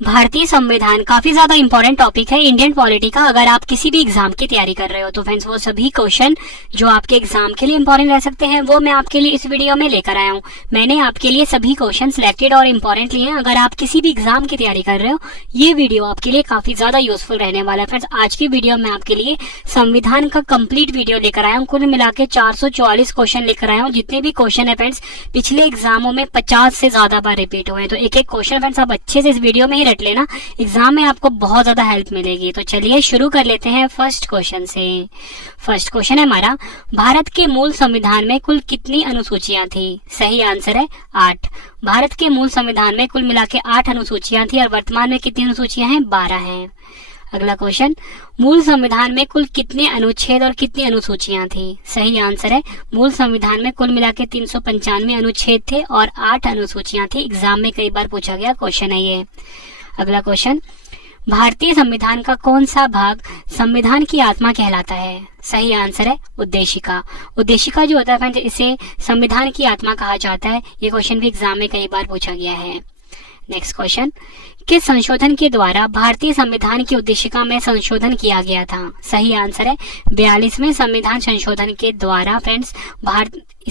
भारतीय संविधान काफी ज्यादा इंपॉर्टेंट टॉपिक है इंडियन पॉलिटी का। अगर आप किसी भी एग्जाम की तैयारी कर रहे हो तो फ्रेंड्स वो सभी क्वेश्चन जो आपके एग्जाम के लिए इंपॉर्टेंट रह सकते हैं वो मैं आपके लिए इस वीडियो में लेकर आया हूँ। मैंने आपके लिए सभी क्वेश्चन सिलेक्टेड और इंपॉर्टेंट लिए हैं। अगर आप किसी भी एग्जाम की तैयारी कर रहे हो ये वीडियो आपके लिए काफी ज्यादा यूजफुल रहने वाला है। फ्रेंड्स आज की वीडियो में आपके लिए संविधान का कंप्लीट वीडियो लेकर आया हूँ। कुल मिला के 444 क्वेश्चन लेकर आया हूँ। जितने भी क्वेश्चन है फ्रेंड्स पिछले एग्जामों में 50 से ज्यादा बार रिपीट हुए हैं। तो एक एक क्वेश्चन फ्रेंड्स आप अच्छे से इस वीडियो में ही रट लेना, एग्जाम में आपको बहुत ज्यादा हेल्प मिलेगी। तो चलिए शुरू कर लेते हैं फर्स्ट क्वेश्चन से। फर्स्ट क्वेश्चन है हमारा, भारत के मूल संविधान में कुल कितनी अनुसूचियां थी? सही आंसर है 8। भारत के मूल संविधान में कुल मिला के 8 अनुसूचियां थी और वर्तमान में कितनी अनुसूचियां हैं? 12 हैं। अगला क्वेश्चन, मूल संविधान में कुल कितने अनुच्छेद और कितनी अनुसूचियां थी? सही आंसर है, मूल संविधान में कुल मिला के 395 अनुच्छेद थे और 8 अनुसूचियां थी। एग्जाम में कई बार पूछा गया क्वेश्चन है ये। अगला क्वेश्चन, भारतीय संविधान का कौन सा भाग संविधान की आत्मा कहलाता है? सही आंसर है उद्देशिका। उद्देशिका जो होता है फ्रेंड्स इसे संविधान की आत्मा कहा जाता है। ये क्वेश्चन भी एग्जाम में कई बार पूछा गया है। नेक्स्ट क्वेश्चन, किस संशोधन के द्वारा भारतीय संविधान की उद्देशिका में संशोधन किया गया था? सही आंसर है 42वें संविधान संशोधन के द्वारा फ्रेंड्स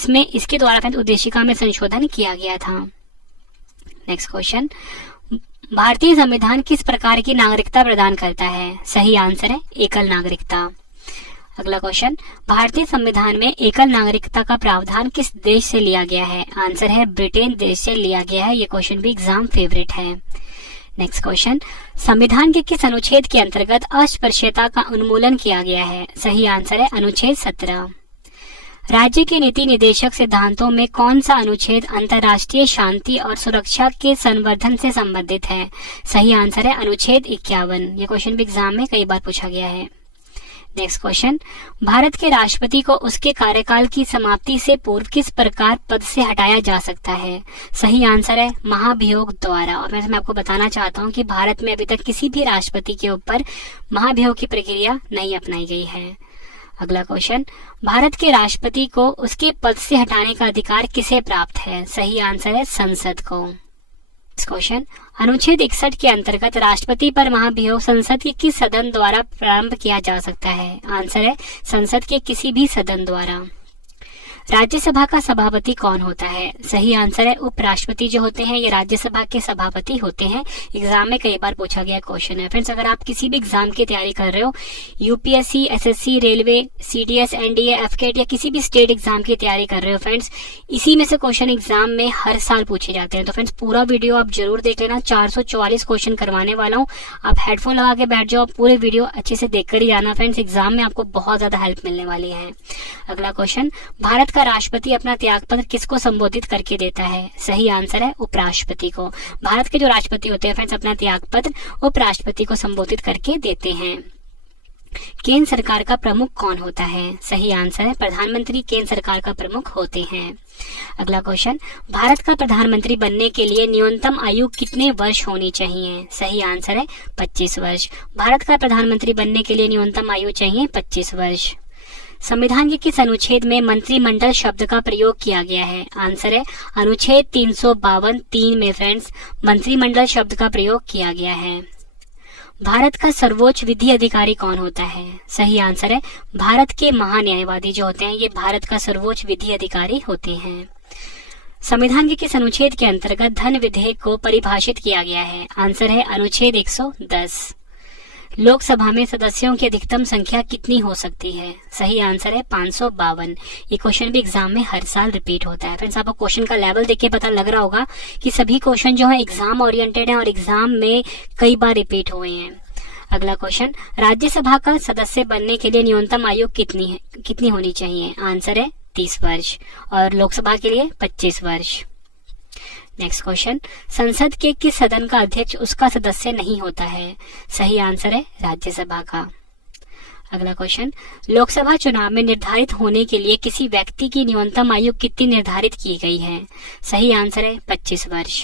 इसके द्वारा फ्रेंड्स उद्देशिका में संशोधन किया गया था। नेक्स्ट क्वेश्चन, भारतीय संविधान किस प्रकार की नागरिकता प्रदान करता है? सही आंसर है एकल नागरिकता। अगला क्वेश्चन, भारतीय संविधान में एकल नागरिकता का प्रावधान किस देश से लिया गया है? आंसर है ब्रिटेन देश से लिया गया है। ये क्वेश्चन भी एग्जाम फेवरेट है। नेक्स्ट क्वेश्चन, संविधान के किस अनुच्छेद के अंतर्गत अस्पृश्यता का उन्मूलन किया गया है? सही आंसर है अनुच्छेद 17। राज्य के नीति निदेशक सिद्धांतों में कौन सा अनुच्छेद अंतर्राष्ट्रीय शांति और सुरक्षा के संवर्धन से संबंधित है? सही आंसर है अनुच्छेद 51। ये क्वेश्चन भी एग्जाम में कई बार पूछा गया है। नेक्स्ट क्वेश्चन, भारत के राष्ट्रपति को उसके कार्यकाल की समाप्ति से पूर्व किस प्रकार पद से हटाया जा सकता है? सही आंसर है महाभियोग द्वारा। और मैं आपको बताना चाहता हूँ कि भारत में अभी तक किसी भी राष्ट्रपति के ऊपर महाभियोग की प्रक्रिया नहीं अपनाई गई है। अगला क्वेश्चन, भारत के राष्ट्रपति को उसके पद से हटाने का अधिकार किसे प्राप्त है? सही आंसर है संसद को। क्वेश्चन, अनुच्छेद 61 के अंतर्गत राष्ट्रपति पर महाभियोग संसद के किस सदन द्वारा प्रारंभ किया जा सकता है? आंसर है संसद के किसी भी सदन द्वारा। राज्यसभा का सभापति कौन होता है? सही आंसर है उपराष्ट्रपति जो होते हैं ये राज्यसभा के सभापति होते हैं। एग्जाम में कई बार पूछा गया क्वेश्चन है। फ्रेंड्स अगर आप किसी भी एग्जाम की तैयारी कर रहे हो, UPSC, SSC, railway, CDS, NDA, AFCAT या किसी भी स्टेट एग्जाम की तैयारी कर रहे हो फ्रेंड्स, इसी में से क्वेश्चन एग्जाम में हर साल पूछे जाते हैं। तो फ्रेंड्स पूरा वीडियो आप जरूर देख लेना। 444 क्वेश्चन करवाने वाला हूँ। आप हेडफोन लगा के बैठ जाओ, पूरे वीडियो अच्छे से देखकर ही जाना फ्रेंड्स। एग्जाम में आपको बहुत ज्यादा हेल्प मिलने वाली है। अगला क्वेश्चन, भारत का राष्ट्रपति अपना त्यागपत्र किसको संबोधित करके देता है? सही आंसर है उपराष्ट्रपति को। भारत के जो राष्ट्रपति होते हैं फ्रेंड्स अपना त्यागपत्र उपराष्ट्रपति को संबोधित करके देते हैं। केंद्र सरकार का प्रमुख कौन होता है? सही आंसर है प्रधानमंत्री केंद्र सरकार का प्रमुख होते हैं। अगला क्वेश्चन, भारत का प्रधानमंत्री बनने के लिए न्यूनतम आयु कितने वर्ष होनी चाहिए? सही आंसर है 25 वर्ष। भारत का प्रधानमंत्री बनने के लिए न्यूनतम आयु चाहिए 25 वर्ष। संविधान के किस अनुच्छेद में मंत्रिमंडल शब्द का प्रयोग किया गया है? आंसर है अनुच्छेद 352 3 में फ्रेंड्स मंत्रिमंडल शब्द का प्रयोग किया गया है। भारत का सर्वोच्च विधि अधिकारी कौन होता है? सही आंसर है भारत के महान्यायवादी जो होते हैं ये भारत का सर्वोच्च विधि अधिकारी होते हैं। संविधान के किस अनुच्छेद के अंतर्गत धन विधेयक को परिभाषित किया गया है? आंसर है अनुच्छेद 110। लोकसभा में सदस्यों की अधिकतम संख्या कितनी हो सकती है? सही आंसर है 552। ये क्वेश्चन भी एग्जाम में हर साल रिपीट होता है। फ्रेंड्स आपको क्वेश्चन का लेवल देख के पता लग रहा होगा कि सभी क्वेश्चन जो है एग्जाम ओरिएंटेड है और एग्जाम में कई बार रिपीट हुए हैं। अगला क्वेश्चन, राज्यसभा का सदस्य बनने के लिए न्यूनतम आयु कितनी होनी चाहिए? आंसर है 30 वर्ष और लोकसभा के लिए 25 वर्ष। नेक्स्ट क्वेश्चन, संसद के किस सदन का अध्यक्ष उसका सदस्य नहीं होता है? सही आंसर है राज्यसभा का। अगला क्वेश्चन, लोकसभा चुनाव में निर्धारित होने के लिए किसी व्यक्ति की न्यूनतम आयु कितनी निर्धारित की गई है? सही आंसर है 25 वर्ष।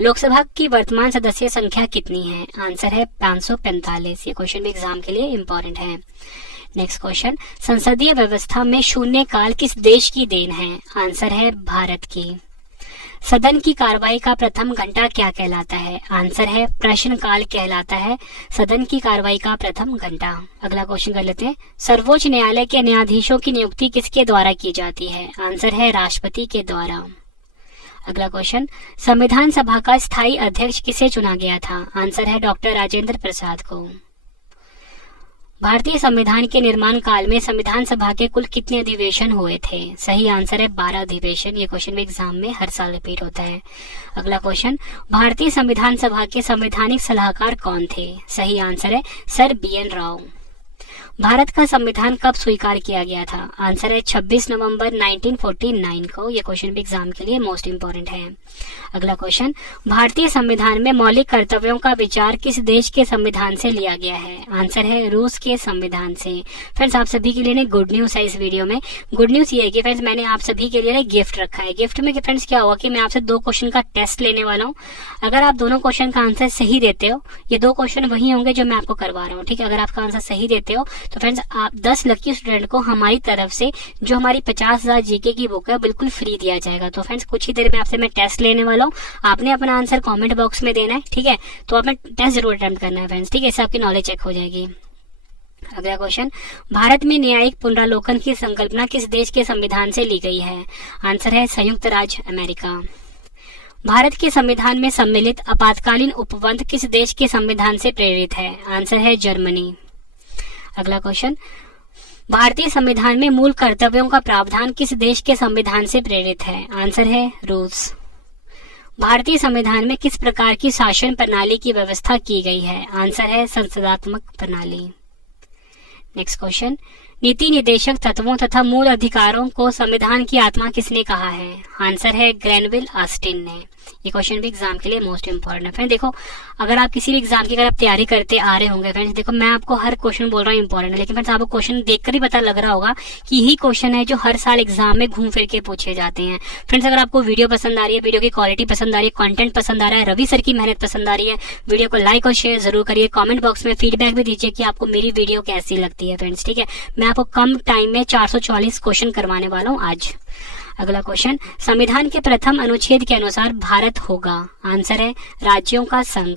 लोकसभा की वर्तमान सदस्य संख्या कितनी है? आंसर है 545। ये क्वेश्चन भी एग्जाम के लिए इम्पोर्टेंट है। नेक्स्ट क्वेश्चन, संसदीय व्यवस्था में शून्यकाल किस देश की देन है? आंसर है भारत की। सदन की कार्रवाई का प्रथम घंटा क्या कहलाता है? आंसर है प्रश्नकाल कहलाता है सदन की कार्रवाई का प्रथम घंटा। अगला क्वेश्चन कर लेते हैं। सर्वोच्च न्यायालय के न्यायाधीशों की नियुक्ति किसके द्वारा की जाती है? आंसर है राष्ट्रपति के द्वारा। अगला क्वेश्चन, संविधान सभा का स्थायी अध्यक्ष किसे चुना गया था? आंसर है डॉक्टर राजेंद्र प्रसाद को। भारतीय संविधान के निर्माण काल में संविधान सभा के कुल कितने अधिवेशन हुए थे? सही आंसर है 12 अधिवेशन। ये क्वेश्चन भी एग्जाम में हर साल रिपीट होता है। अगला क्वेश्चन, भारतीय संविधान सभा के संवैधानिक सलाहकार कौन थे? सही आंसर है सर BN राव। भारत का संविधान कब स्वीकार किया गया था? आंसर है 26 नवंबर 1949 को। यह क्वेश्चन भी एग्जाम के लिए मोस्ट इंपोर्टेंट है। अगला क्वेश्चन, भारतीय संविधान में मौलिक कर्तव्यों का विचार किस देश के संविधान से लिया गया है? आंसर है रूस के संविधान से। फ्रेंड्स, आप सभी के लिए गुड न्यूज है इस वीडियो में। गुड न्यूज ये है कि फ्रेंड्स मैंने आप सभी के लिए गिफ्ट रखा है। गिफ्ट में फ्रेंड्स क्या होगा कि मैं आपसे 2 क्वेश्चन का टेस्ट लेने वाला हूँ। अगर आप दोनों क्वेश्चन का आंसर सही देते हो, ये 2 क्वेश्चन वही होंगे जो मैं आपको करवा रहा हूँ, ठीक है। अगर आपका आंसर सही देते हो तो फ्रेंड्स आप 10 लकी स्टूडेंट को हमारी तरफ से जो हमारी 50,000 जीके की बुक है बिल्कुल फ्री दिया जाएगा। तो फ्रेंड्स कुछ ही देर में आपसे मैं टेस्ट लेने वाला हूँ। आपने अपना आंसर कमेंट बॉक्स में देना है, ठीक है। तो आपने टेस्ट जरूर अटेम्प्ट करना है फ्रेंड्स, ठीक है। इससे आपकी नॉलेज चेक हो जाएगी। अगला क्वेश्चन, भारत में न्यायिक पुनरावलोकन की संकल्पना किस देश के संविधान से ली गई है? आंसर है संयुक्त राज्य अमेरिका। भारत के संविधान में सम्मिलित आपातकालीन उपबंध किस देश के संविधान से प्रेरित है? आंसर है जर्मनी। अगला क्वेश्चन, भारतीय संविधान में मूल कर्तव्यों का प्रावधान किस देश के संविधान से प्रेरित है? आंसर है रूस। भारतीय संविधान में किस प्रकार की शासन प्रणाली की व्यवस्था की गई है? आंसर है संसदात्मक प्रणाली। नेक्स्ट क्वेश्चन, नीति निदेशक तत्वों तथा मूल अधिकारों को संविधान की आत्मा किसने कहा है? आंसर है ग्रैनविल ऑस्टिन ने। ये क्वेश्चन भी एग्जाम के लिए मोस्ट इंपोर्टेंट है। फ्रेंड देखो, अगर आप किसी भी एग्जाम की अगर आप तैयारी करते आ रहे होंगे फ्रेंड्स, देखो मैं आपको हर क्वेश्चन बोल रहा हूँ इंपॉर्टेंट है, लेकिन फ्रेंड्स आपको क्वेश्चन देखकर ही पता लग रहा होगा कि यही क्वेश्चन है जो हर साल एग्जाम में घूम फिर के पूछे जाते हैं। फ्रेंड्स अगर आपको वीडियो पसंद आ रही है, वीडियो की क्वालिटी पसंद आ रही है, कंटेंट पसंद आ रहा है, रवि सर की मेहनत पसंद आ रही है, वीडियो को लाइक और शेयर जरूर करिए। कमेंट बॉक्स में फीडबैक भी दीजिए कि आपको मेरी वीडियो कैसी लगती है फ्रेंड्स, ठीक है। मैं आपको कम टाइम में 444 क्वेश्चन करवाने वाला हूँ आज। अगला क्वेश्चन, संविधान के प्रथम अनुच्छेद के अनुसार भारत होगा? आंसर है राज्यों का संघ।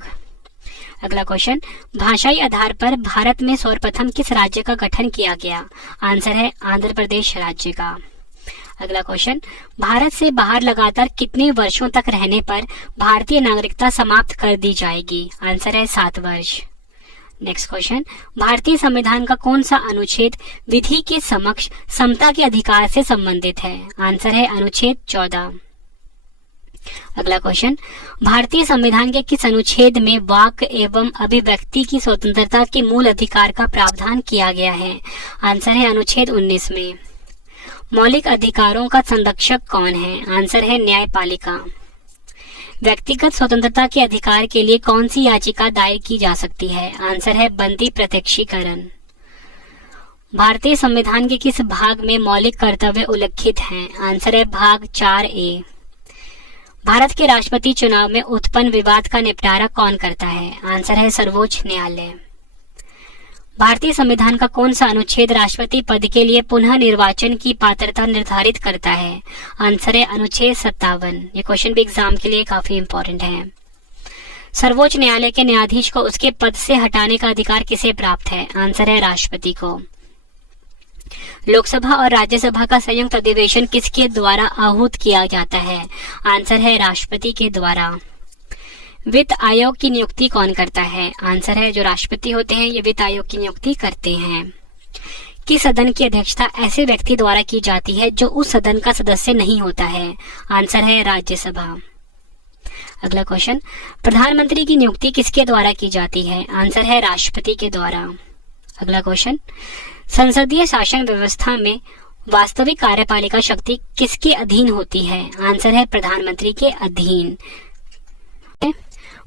अगला क्वेश्चन, भाषाई आधार पर भारत में सर्वप्रथम किस राज्य का गठन किया गया? आंसर है आंध्र प्रदेश राज्य का। अगला क्वेश्चन, भारत से बाहर लगातार कितने वर्षों तक रहने पर भारतीय नागरिकता समाप्त कर दी जाएगी? आंसर है 7 वर्ष। नेक्स्ट क्वेश्चन, भारतीय संविधान का कौन सा अनुच्छेद विधि के समक्ष समता के अधिकार से संबंधित है? आंसर है अनुच्छेद 14। अगला क्वेश्चन, भारतीय संविधान के किस अनुच्छेद में वाक एवं अभिव्यक्ति की स्वतंत्रता के मूल अधिकार का प्रावधान किया गया है? आंसर है अनुच्छेद 19 में। मौलिक अधिकारों का संरक्षक कौन है? आंसर है न्यायपालिका। व्यक्तिगत स्वतंत्रता के अधिकार के लिए कौन सी याचिका दायर की जा सकती है? आंसर है बंदी प्रत्यक्षीकरण। भारतीय संविधान के किस भाग में मौलिक कर्तव्य उल्लिखित हैं? आंसर है भाग 4A। भारत के राष्ट्रपति चुनाव में उत्पन्न विवाद का निपटारा कौन करता है? आंसर है सर्वोच्च न्यायालय। भारतीय संविधान का कौन सा अनुच्छेद राष्ट्रपति पद के लिए पुनः निर्वाचन की पात्रता निर्धारित करता है? आंसर है अनुच्छेद 57। ये क्वेश्चन भी एग्जाम के लिए काफी इंपॉर्टेंट है। सर्वोच्च न्यायालय के न्यायाधीश को उसके पद से हटाने का अधिकार किसे प्राप्त है? आंसर है राष्ट्रपति को। लोकसभा और राज्यसभा का संयुक्त अधिवेशन किसके द्वारा आहूत किया जाता है? आंसर है राष्ट्रपति के द्वारा। वित्त आयोग की नियुक्ति कौन करता है? आंसर है जो राष्ट्रपति होते हैं ये वित्त आयोग की नियुक्ति करते हैं। किस सदन की अध्यक्षता ऐसे व्यक्ति द्वारा की जाती है जो उस सदन का सदस्य नहीं होता है? आंसर है राज्यसभा। अगला क्वेश्चन, प्रधानमंत्री की नियुक्ति किसके द्वारा की जाती है? आंसर है राष्ट्रपति के द्वारा। अगला क्वेश्चन, संसदीय शासन व्यवस्था में वास्तविक कार्यपालिका शक्ति किसके अधीन होती है? आंसर है प्रधानमंत्री के अधीन।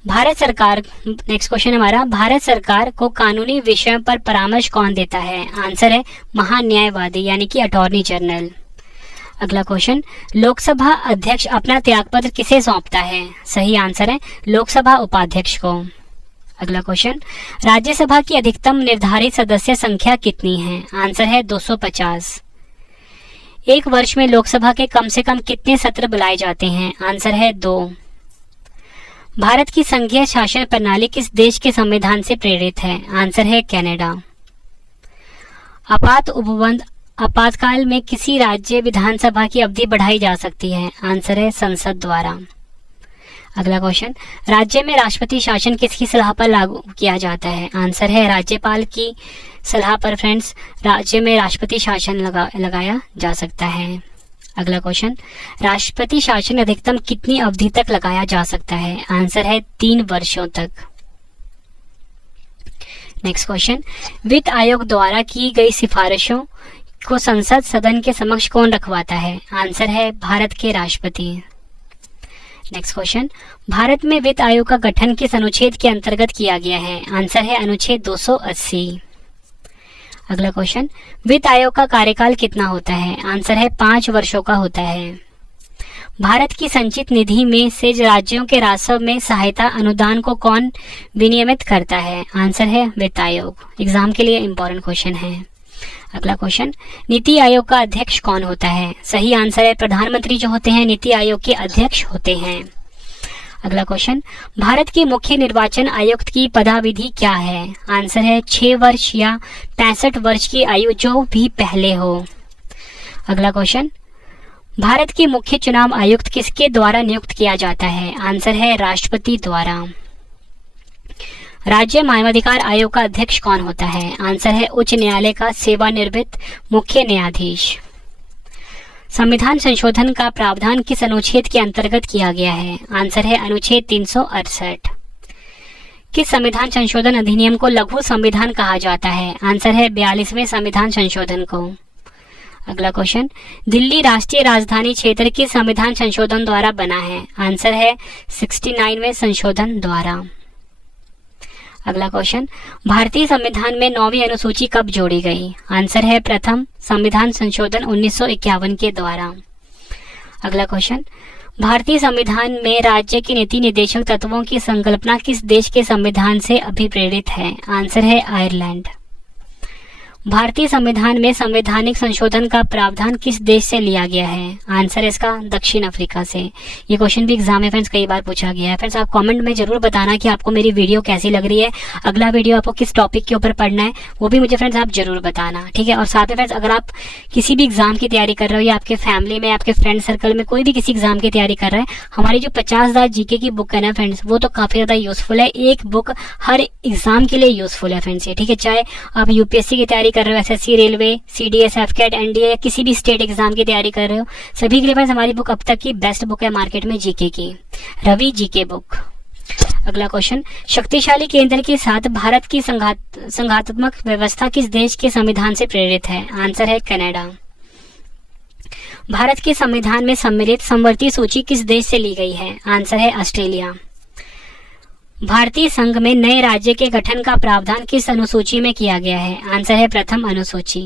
भारत सरकार, नेक्स्ट क्वेश्चन हमारा, भारत सरकार को कानूनी विषयों पर परामर्श कौन देता है? आंसर है महान्यायवादी यानी कि अटॉर्नी जनरल। अगला क्वेश्चन, लोकसभा अध्यक्ष अपना त्यागपत्र किसे सौंपता है? सही आंसर है लोकसभा उपाध्यक्ष को। अगला क्वेश्चन, राज्यसभा की अधिकतम निर्धारित सदस्य संख्या कितनी है? आंसर है 250। एक वर्ष में लोकसभा के कम से कम कितने सत्र बुलाए जाते हैं? आंसर है 2। भारत की संघीय शासन प्रणाली किस देश के संविधान से प्रेरित है? आंसर है कनाडा। उपबंध आपातकाल में किसी राज्य विधानसभा की अवधि बढ़ाई जा सकती है? आंसर है संसद द्वारा। अगला क्वेश्चन, राज्य में राष्ट्रपति शासन किसकी सलाह पर लागू किया जाता है? आंसर है राज्यपाल की सलाह पर फ्रेंड्स राज्य में राष्ट्रपति शासन लगाया जा सकता है। अगला क्वेश्चन, राष्ट्रपति शासन अधिकतम कितनी अवधि तक लगाया जा सकता है? आंसर है 3 वर्षों तक। नेक्स्ट क्वेश्चन, वित्त आयोग द्वारा की गई सिफारिशों को संसद सदन के समक्ष कौन रखवाता है? आंसर है भारत के राष्ट्रपति। नेक्स्ट क्वेश्चन, भारत में वित्त आयोग का गठन किस अनुच्छेद के अंतर्गत किया गया है? आंसर है अनुच्छेद 280। अगला क्वेश्चन, वित्त आयोग का कार्यकाल कितना होता है? आंसर है 5 वर्षों का होता है। भारत की संचित निधि में से राज्यों के राजस्व में सहायता अनुदान को कौन विनियमित करता है? आंसर है वित्त आयोग। एग्जाम के लिए इंपॉर्टेंट क्वेश्चन है। अगला क्वेश्चन, नीति आयोग का अध्यक्ष कौन होता है? सही आंसर है प्रधानमंत्री जो होते हैं नीति आयोग के अध्यक्ष होते हैं। अगला क्वेश्चन, भारत के मुख्य निर्वाचन आयुक्त की पदाविधि क्या है? आंसर है 6 वर्ष या 65 वर्ष की आयु जो भी पहले हो। अगला क्वेश्चन, भारत के मुख्य चुनाव आयुक्त किसके द्वारा नियुक्त किया जाता है? आंसर है राष्ट्रपति द्वारा। राज्य मानवाधिकार आयोग का अध्यक्ष कौन होता है? आंसर है उच्च न्यायालय का सेवानिवृत्त मुख्य न्यायाधीश। संविधान संशोधन का प्रावधान किस अनुच्छेद के अंतर्गत किया गया है? आंसर है अनुच्छेद 368। किस संविधान संशोधन अधिनियम को लघु संविधान कहा जाता है? आंसर है 42वें संविधान संशोधन को। अगला क्वेश्चन, दिल्ली राष्ट्रीय राजधानी क्षेत्र किस संविधान संशोधन द्वारा बना है? आंसर है 69वें संशोधन द्वारा। अगला क्वेश्चन, भारतीय संविधान में 9वीं अनुसूची कब जोड़ी गई? आंसर है प्रथम संविधान संशोधन 1951 के द्वारा। अगला क्वेश्चन, भारतीय संविधान में राज्य के नीति निर्देशक तत्वों की संकल्पना किस देश के संविधान से अभिप्रेरित है? आंसर है आयरलैंड। भारतीय संविधान में संवैधानिक संशोधन का प्रावधान किस देश से लिया गया है? आंसर है इसका दक्षिण अफ्रीका से। ये क्वेश्चन भी एग्जाम में फ्रेंड्स कई बार पूछा गया है। फ्रेंड्स आप कमेंट में जरूर बताना कि आपको मेरी वीडियो कैसी लग रही है, अगला वीडियो आपको किस टॉपिक के ऊपर पढ़ना है वो भी मुझे फ्रेंड्स आप जरूर बताना, ठीक है। और साथ में फ्रेंड्स अगर आप किसी भी एग्जाम की तैयारी कर रहे हो या आपके फैमिली में आपके फ्रेंड सर्कल में कोई भी किसी एग्जाम की तैयारी कर रहा है, हमारी जो 50,000 जीके की बुक है ना फ्रेंड्स वो तो काफी ज्यादा यूजफुल है। एक बुक हर एग्जाम के लिए यूजफुल है फ्रेंड्स ये, ठीक है। चाहे आप यूपीएससी की तैयारी कर रहे हो, एसएससी, रेलवे, सीडीएस, एफकेट, एनडीए या किसी भी स्टेट एग्जाम की तैयारी कर रहे हो, सभी के लिए फ्रेंड्स हमारी बुक अब तक की बेस्ट बुक है मार्केट में जीके की, रवि जीके बुक। अगला क्वेश्चन, शक्तिशाली केंद्र के साथ भारत की संघात्मक व्यवस्था किस देश के संविधान से प्रेरित है? आंसर है कनाडा। भारत के संविधान में सम्मिलित समवर्ती सूची किस देश से ली गई है? आंसर है ऑस्ट्रेलिया। भारतीय संघ में नए राज्य के गठन का प्रावधान किस अनुसूची में किया गया है? आंसर है प्रथम अनुसूची।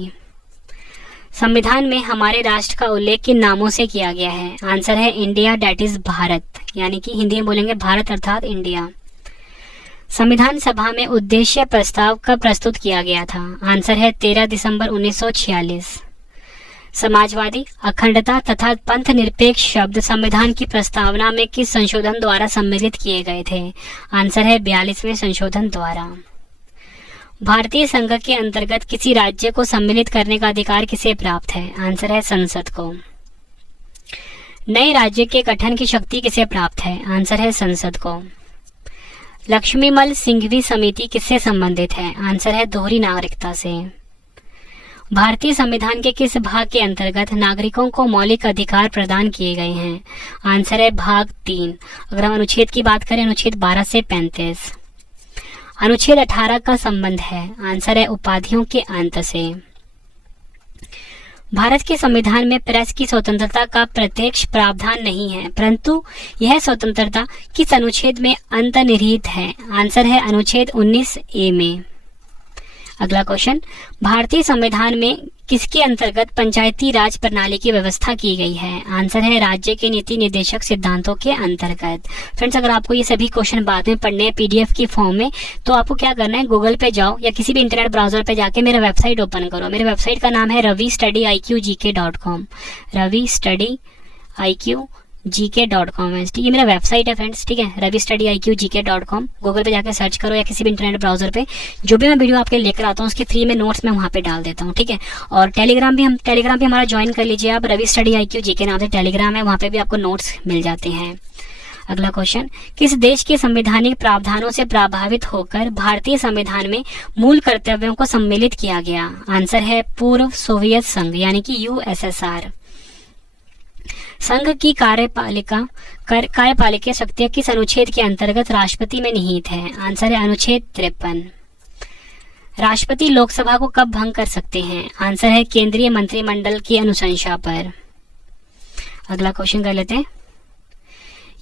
संविधान में हमारे राष्ट्र का उल्लेख किन नामों से किया गया है? आंसर है इंडिया, डेट इज भारत, यानी कि हिंदी में बोलेंगे भारत अर्थात इंडिया। संविधान सभा में उद्देश्य प्रस्ताव कब प्रस्तुत किया गया था? आंसर है 13 दिसंबर 1946। समाजवादी, अखंडता तथा पंथ निरपेक्ष शब्द संविधान की प्रस्तावना में किस संशोधन द्वारा सम्मिलित किए गए थे? आंसर है 42वें संशोधन द्वारा। भारतीय संघ के अंतर्गत किसी राज्य को सम्मिलित करने का अधिकार किसे प्राप्त है? आंसर है संसद को। नए राज्य के गठन की शक्ति किसे प्राप्त है? आंसर है संसद को। लक्ष्मीमल सिंघवी समिति किससे संबंधित है? आंसर है दोहरी नागरिकता से। भारतीय संविधान के किस भाग के अंतर्गत नागरिकों को मौलिक अधिकार प्रदान किए गए हैं? आंसर है भाग 3। अगर हम अनुच्छेद की बात करें, अनुच्छेद 12 से 35। अनुच्छेद 18 का संबंध है? आंसर है उपाधियों के अंत से। भारत के संविधान में प्रेस की स्वतंत्रता का प्रत्यक्ष प्रावधान नहीं है, परंतु यह स्वतंत्रता किस अनुच्छेद में अंतर्निहित है? आंसर है अनुच्छेद 19A में। अगला क्वेश्चन, भारतीय संविधान में किसके अंतर्गत पंचायती राज प्रणाली की व्यवस्था की गई है? आंसर है राज्य के नीति निर्देशक सिद्धांतों के अंतर्गत। फ्रेंड्स, अगर आपको ये सभी क्वेश्चन बाद में पढ़ने हैं पीडीएफ की फॉर्म में, तो आपको क्या करना है, गूगल पे जाओ या किसी भी इंटरनेट ब्राउजर पे जाके मेरा वेबसाइट ओपन करो। मेरे वेबसाइट का नाम है ravistudy.iqgk.com, ravistudy.iqgk.com है। ठीक है, मेरा वेबसाइट है फ्रेंड्स। ठीक है, ravistudy.iqgk.com, गूगल पे जाकर सर्च करो या किसी भी इंटरनेट ब्राउजर पे। जो भी मैं वीडियो आपके लेकर आता हूँ उसके फ्री में नोट्स मैं वहाँ पे डाल देता हूँ। ठीक है, और टेलीग्राम भी हमारा ज्वाइन कर लीजिए आप। ravistudy.iqgk नाम से टेलीग्राम है, वहाँ पे भी आपको नोट्स मिल जाते हैं। अगला क्वेश्चन, किस देश के संवैधानिक प्रावधानों से प्रभावित होकर भारतीय संविधान में मूल कर्तव्यों को सम्मिलित किया गया? आंसर है पूर्व सोवियत संघ यानी कि यूएसएसआर। संघ की कार्यपालिका शक्तियां किस अनुच्छेद के अंतर्गत राष्ट्रपति में निहित है? आंसर है अनुच्छेद 53। राष्ट्रपति लोकसभा को कब भंग कर सकते हैं? आंसर है केंद्रीय मंत्रिमंडल की अनुशंसा पर। अगला क्वेश्चन कर लेते हैं,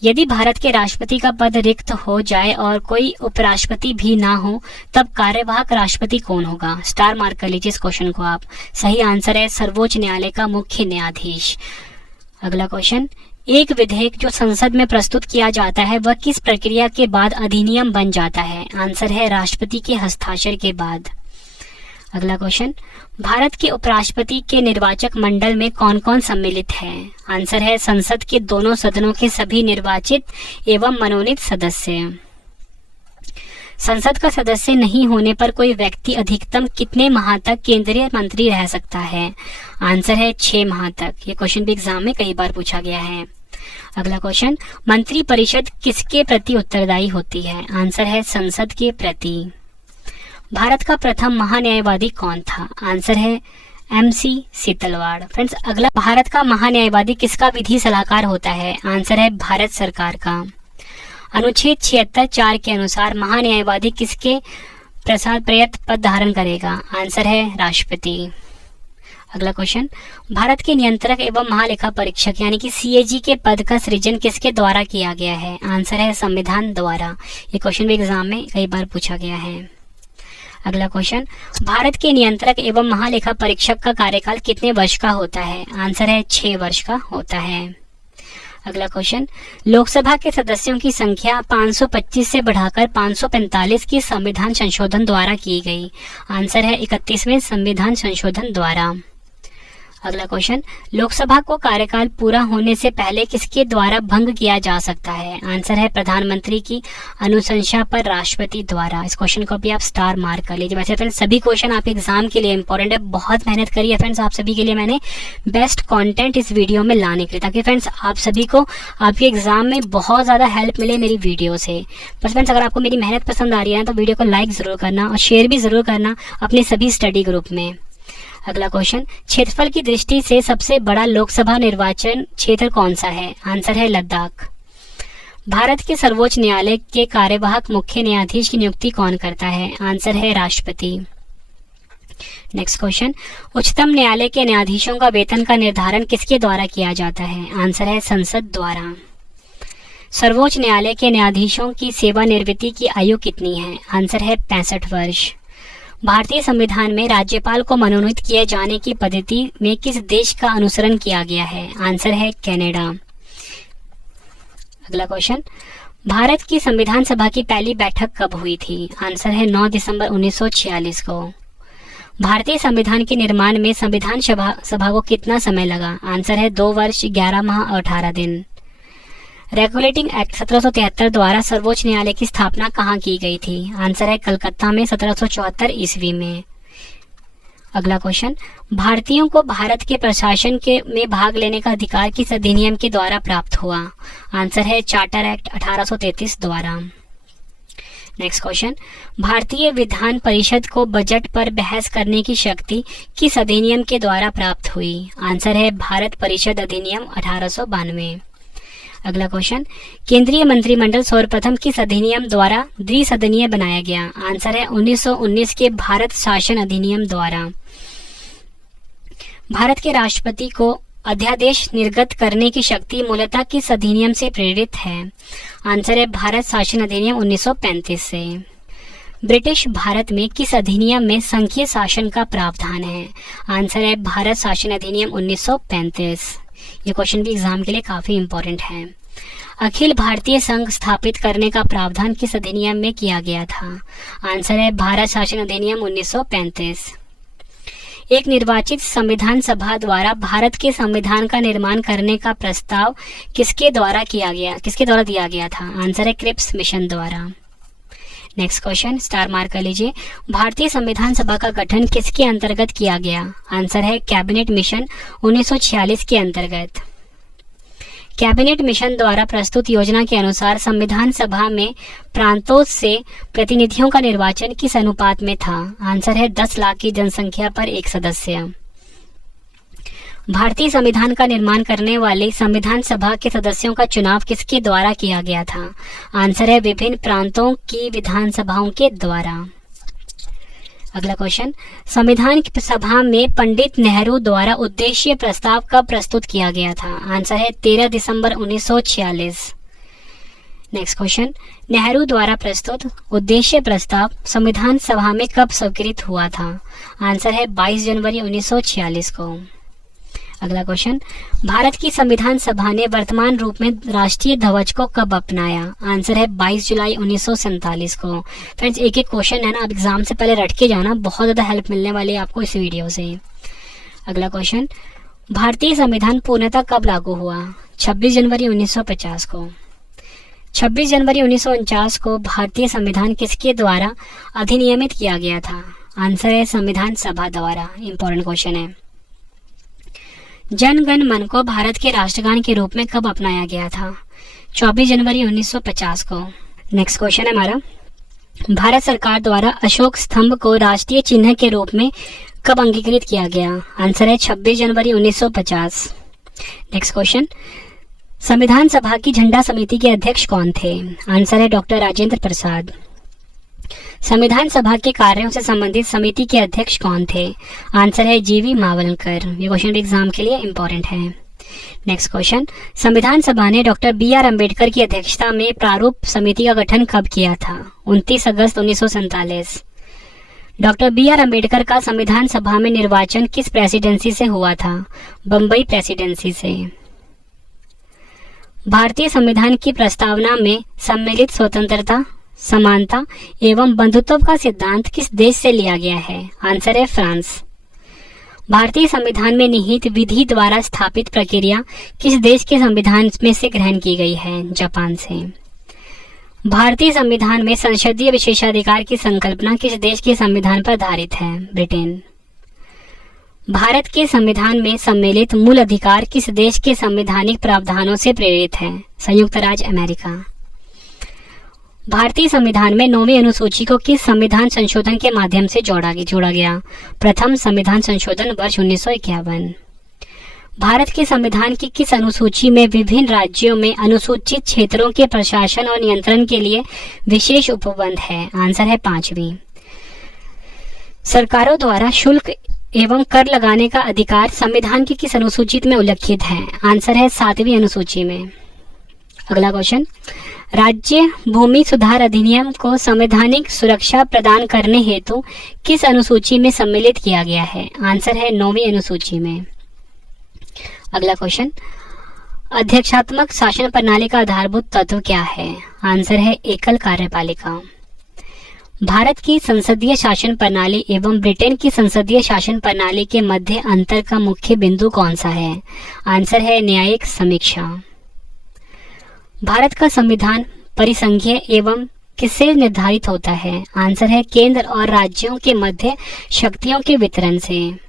यदि भारत के राष्ट्रपति का पद रिक्त हो जाए और कोई उपराष्ट्रपति भी ना हो, तब कार्यवाहक राष्ट्रपति कौन होगा? स्टार मार्क कर लीजिए इस क्वेश्चन को आप। सही आंसर है सर्वोच्च न्यायालय का मुख्य न्यायाधीश। अगला क्वेश्चन, एक विधेयक जो संसद में प्रस्तुत किया जाता है वह किस प्रक्रिया के बाद अधिनियम बन जाता है? आंसर है राष्ट्रपति के हस्ताक्षर के बाद। अगला क्वेश्चन, भारत के उपराष्ट्रपति के निर्वाचक मंडल में कौन कौन सम्मिलित है? आंसर है संसद के दोनों सदनों के सभी निर्वाचित एवं मनोनीत सदस्य। संसद का सदस्य नहीं होने पर कोई व्यक्ति अधिकतम कितने माह तक केंद्रीय मंत्री रह सकता है? आंसर है 6 माह तक। ये क्वेश्चन भी एग्जाम में कई बार पूछा गया है। अगला क्वेश्चन, मंत्री परिषद किसके प्रति उत्तरदायी होती है? आंसर है संसद के प्रति। भारत का प्रथम महान्यायवादी कौन था? आंसर है MC सीतलवाड़। फ्रेंड्स, अगला, भारत का महान्यायवादी किसका विधि सलाहकार होता है? आंसर है भारत सरकार का। अनुच्छेद 76(4) के अनुसार महान्यायवादी किसके प्रयत्न पद धारण करेगा? आंसर है राष्ट्रपति। अगला क्वेश्चन, भारत के नियंत्रक एवं महालेखा परीक्षक यानी कि CAG के पद का सृजन किसके द्वारा किया गया है? आंसर है संविधान द्वारा। ये क्वेश्चन भी एग्जाम में कई बार पूछा गया है। अगला क्वेश्चन, भारत के नियंत्रक एवं महालेखा परीक्षक का कार्यकाल कितने वर्ष का होता है? आंसर है 6 वर्ष का होता है। अगला क्वेश्चन, लोकसभा के सदस्यों की संख्या 525 से बढ़ाकर 545 की संविधान संशोधन द्वारा की गई। आंसर है 31वें संविधान संशोधन द्वारा। अगला क्वेश्चन, लोकसभा को कार्यकाल पूरा होने से पहले किसके द्वारा भंग किया जा सकता है? आंसर है प्रधानमंत्री की अनुशंसा पर राष्ट्रपति द्वारा। इस क्वेश्चन को भी आप स्टार मार्क कर लीजिए। वैसे फ्रेंड्स, सभी क्वेश्चन आप एग्जाम के लिए इंपॉर्टेंट है, बहुत मेहनत करी है फ्रेंड्स आप सभी के लिए मैंने बेस्ट कंटेंट इस वीडियो में लाने के लिए, ताकि फ्रेंड्स आप सभी को आपके एग्जाम में बहुत ज्यादा हेल्प मिले मेरी वीडियो से। बस फ्रेंड्स, अगर आपको मेरी मेहनत पसंद आ रही है तो वीडियो को लाइक जरूर करना और शेयर भी जरूर करना अपने सभी स्टडी ग्रुप में। अगला क्वेश्चन, क्षेत्रफल की दृष्टि से सबसे बड़ा लोकसभा निर्वाचन क्षेत्र कौन सा है? आंसर है लद्दाख। भारत के सर्वोच्च न्यायालय के कार्यवाहक मुख्य न्यायाधीश की नियुक्ति कौन करता है? आंसर है राष्ट्रपति। नेक्स्ट क्वेश्चन, उच्चतम न्यायालय के न्यायाधीशों का वेतन का निर्धारण किसके द्वारा किया जाता है? आंसर है संसद द्वारा। सर्वोच्च न्यायालय के न्यायाधीशों की सेवानिवृत्ति की आयु कितनी है? आंसर है 65 वर्ष। भारतीय संविधान में राज्यपाल को मनोनीत किए जाने की पद्धति में किस देश का अनुसरण किया गया है? आंसर है कनाडा। अगला क्वेश्चन, भारत की संविधान सभा की पहली बैठक कब हुई थी? आंसर है 9 दिसंबर 1946 को। भारतीय संविधान के निर्माण में संविधान सभा को कितना समय लगा? आंसर है 2 वर्ष 11 माह और 18 दिन। रेगुलेटिंग एक्ट 1773 द्वारा सर्वोच्च न्यायालय की स्थापना कहाँ की गई थी? आंसर है कलकत्ता में 1774 ईस्वी में। अगला क्वेश्चन, भारतीयों को भारत के प्रशासन में भाग लेने का अधिकार किस अधिनियम के द्वारा प्राप्त हुआ? आंसर है चार्टर एक्ट 1833 द्वारा। नेक्स्ट क्वेश्चन, भारतीय विधान परिषद को बजट पर बहस करने की शक्ति किस अधिनियम के द्वारा प्राप्त हुई? आंसर है भारत परिषद अधिनियम 1892। अगला क्वेश्चन, केंद्रीय मंत्रिमंडल सर्वप्रथम किस अधिनियम द्वारा द्विसदनीय बनाया गया? आंसर है 1919 के भारत शासन अधिनियम द्वारा। भारत के राष्ट्रपति को अध्यादेश निर्गत करने की शक्ति मूलतः किस अधिनियम से प्रेरित है? आंसर है भारत शासन अधिनियम 1935 से। ब्रिटिश भारत में किस अधिनियम में संघीय शासन का प्रावधान है? आंसर है भारत शासन अधिनियम 1935। ये क्वेश्चन भी एग्जाम के लिए काफी इंपॉर्टेंट है। अखिल भारतीय संघ स्थापित करने का प्रावधान किस अधिनियम में किया गया था? आंसर है भारत शासन अधिनियम 1935। एक निर्वाचित संविधान सभा द्वारा भारत के संविधान का निर्माण करने का प्रस्ताव किसके द्वारा दिया गया था? आंसर है क्रिप्स मिशन द्वारा। नेक्स्ट क्वेश्चन स्टार मार्क कर लीजिए। भारतीय संविधान सभा का गठन किसके अंतर्गत किया गया? आंसर है कैबिनेट मिशन 1946 के अंतर्गत। कैबिनेट मिशन द्वारा प्रस्तुत योजना के अनुसार संविधान सभा में प्रांतों से प्रतिनिधियों का निर्वाचन किस अनुपात में था? आंसर है 10 लाख की जनसंख्या पर एक सदस्य। भारतीय संविधान का निर्माण करने वाले संविधान सभा के सदस्यों का चुनाव किसके द्वारा किया गया था? आंसर है विभिन्न प्रांतों की विधानसभाओं के द्वारा। अगला क्वेश्चन, संविधान सभा में पंडित नेहरू द्वारा उद्देश्य प्रस्ताव कब प्रस्तुत किया गया था? आंसर है 13 दिसंबर 1946। नेक्स्ट क्वेश्चन, नेहरू द्वारा प्रस्तुत उद्देश्य प्रस्ताव संविधान सभा में कब स्वीकृत हुआ था? आंसर है 22 जनवरी 1946 को। अगला क्वेश्चन, भारत की संविधान सभा ने वर्तमान रूप में राष्ट्रीय ध्वज को कब अपनाया? आंसर है 22 जुलाई 1947 को। फ्रेंड्स एक एक क्वेश्चन है ना, आप एग्जाम से पहले रट के जाना, बहुत ज्यादा हेल्प मिलने वाली है आपको इस वीडियो से। अगला क्वेश्चन, भारतीय संविधान पूर्णतः कब लागू हुआ? 26 जनवरी 1950 को। 26 जनवरी 1949 को भारतीय संविधान किसके द्वारा अधिनियमित किया गया था? आंसर है संविधान सभा द्वारा। इंपॉर्टेंट क्वेश्चन है। जन गण मन को भारत के राष्ट्रगान के रूप में कब अपनाया गया था? 24 जनवरी 1950 को। नेक्स्ट क्वेश्चन है हमारा, भारत सरकार द्वारा अशोक स्तंभ को राष्ट्रीय चिन्ह के रूप में कब अंगीकृत किया गया? आंसर है 26 जनवरी 1950। नेक्स्ट क्वेश्चन, संविधान सभा की झंडा समिति के अध्यक्ष कौन थे? आंसर है डॉक्टर राजेंद्र प्रसाद। संविधान सभा के कार्यों से संबंधित समिति के अध्यक्ष कौन थे? आंसर है जीवी मावलकर। ये क्वेश्चन एग्जाम के लिए इंपॉर्टेंट है। नेक्स्ट क्वेश्चन, संविधान सभा ने डॉक्टर BR अम्बेडकर की अध्यक्षता में प्रारूप समिति का गठन कब किया था? 29 अगस्त 1947। डॉक्टर BR अम्बेडकर का संविधान सभा में निर्वाचन किस प्रेसिडेंसी से हुआ था? बम्बई प्रेसिडेंसी से। भारतीय संविधान की प्रस्तावना में सम्मिलित स्वतंत्रता, समानता एवं बंधुत्व का सिद्धांत किस देश से लिया गया है? आंसर है फ्रांस। भारतीय संविधान में निहित विधि द्वारा स्थापित प्रक्रिया किस देश के संविधान में से ग्रहण की गई है? जापान से। भारतीय संविधान में संसदीय विशेषाधिकार की संकल्पना किस देश के संविधान पर आधारित है? ब्रिटेन। भारत के संविधान में सम्मिलित मूल अधिकार किस देश के संवैधानिक प्रावधानों से प्रेरित है? संयुक्त राज्य अमेरिका। भारतीय संविधान में 9वीं अनुसूची को किस संविधान संशोधन के माध्यम से जोड़ा गया? प्रथम संविधान संशोधन वर्ष 1951। भारत के संविधान की किस अनुसूची में विभिन्न राज्यों में अनुसूचित क्षेत्रों के प्रशासन और नियंत्रण के लिए विशेष उपबंध है? आंसर है 5वीं। सरकारों द्वारा शुल्क एवं कर लगाने का अधिकार संविधान की किस अनुसूची में उल्लिखित है? आंसर है 7वीं अनुसूची में। अगला क्वेश्चन, राज्य भूमि सुधार अधिनियम को संवैधानिक सुरक्षा प्रदान करने हेतु किस अनुसूची में सम्मिलित किया गया है? आंसर है 9वीं अनुसूची में। अगला क्वेश्चन, अध्यक्षात्मक शासन प्रणाली का आधारभूत तत्व क्या है? आंसर है एकल कार्यपालिका। भारत की संसदीय शासन प्रणाली एवं ब्रिटेन की संसदीय शासन प्रणाली के मध्य अंतर का मुख्य बिंदु कौन सा है? आंसर है न्यायिक समीक्षा। भारत का संविधान परिसंघीय एवं किससे निर्धारित होता है? आंसर है केंद्र और राज्यों के मध्य शक्तियों के वितरण से।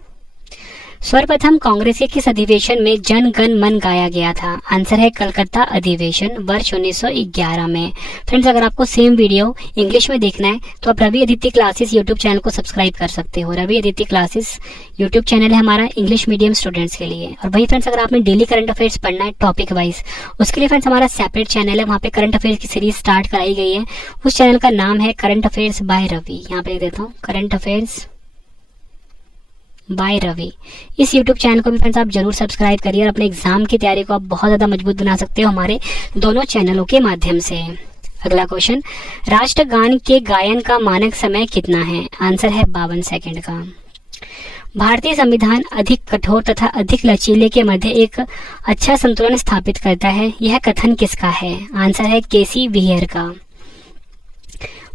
सर्वप्रथम कांग्रेस के किस अधिवेशन में जन गण मन गाया गया था? आंसर है कलकत्ता अधिवेशन वर्ष 1911 में। फ्रेंड्स अगर आपको सेम वीडियो इंग्लिश में देखना है तो आप Ravi Aditya classes YouTube channel को सब्सक्राइब कर सकते हो। Ravi Aditya classes YouTube channel है हमारा इंग्लिश मीडियम स्टूडेंट्स के लिए। और वही फ्रेंड्स अगर आपने डेली करंट अफेयर्स पढ़ना है टॉपिक वाइज, उसके लिए फ्रेंड्स हमारा सेपरेट चैनल है, वहाँ पे करंट अफेयर्स की सीरीज स्टार्ट कराई गई है। उस चैनल का नाम है करंट अफेयर्स बाय रवि। यहाँ पे देता हूँ करंट अफेयर्स बाय रवि। इस YouTube चैनल को भी फ्रेंड्स आप जरूर सब्सक्राइब करिए और अपने एग्जाम की तैयारी को आप बहुत ज्यादा मजबूत बना सकते हो हमारे दोनों चैनलों के माध्यम से। अगला क्वेश्चन, राष्ट्रगान के गायन का मानक समय कितना है? आंसर है 52 सेकंड का। भारतीय संविधान अधिक कठोर तथा अधिक लचीले के मध्य एक अच्छा संतुलन स्थापित करता है, यह कथन किसका है? आंसर है केसी व्हीयर का।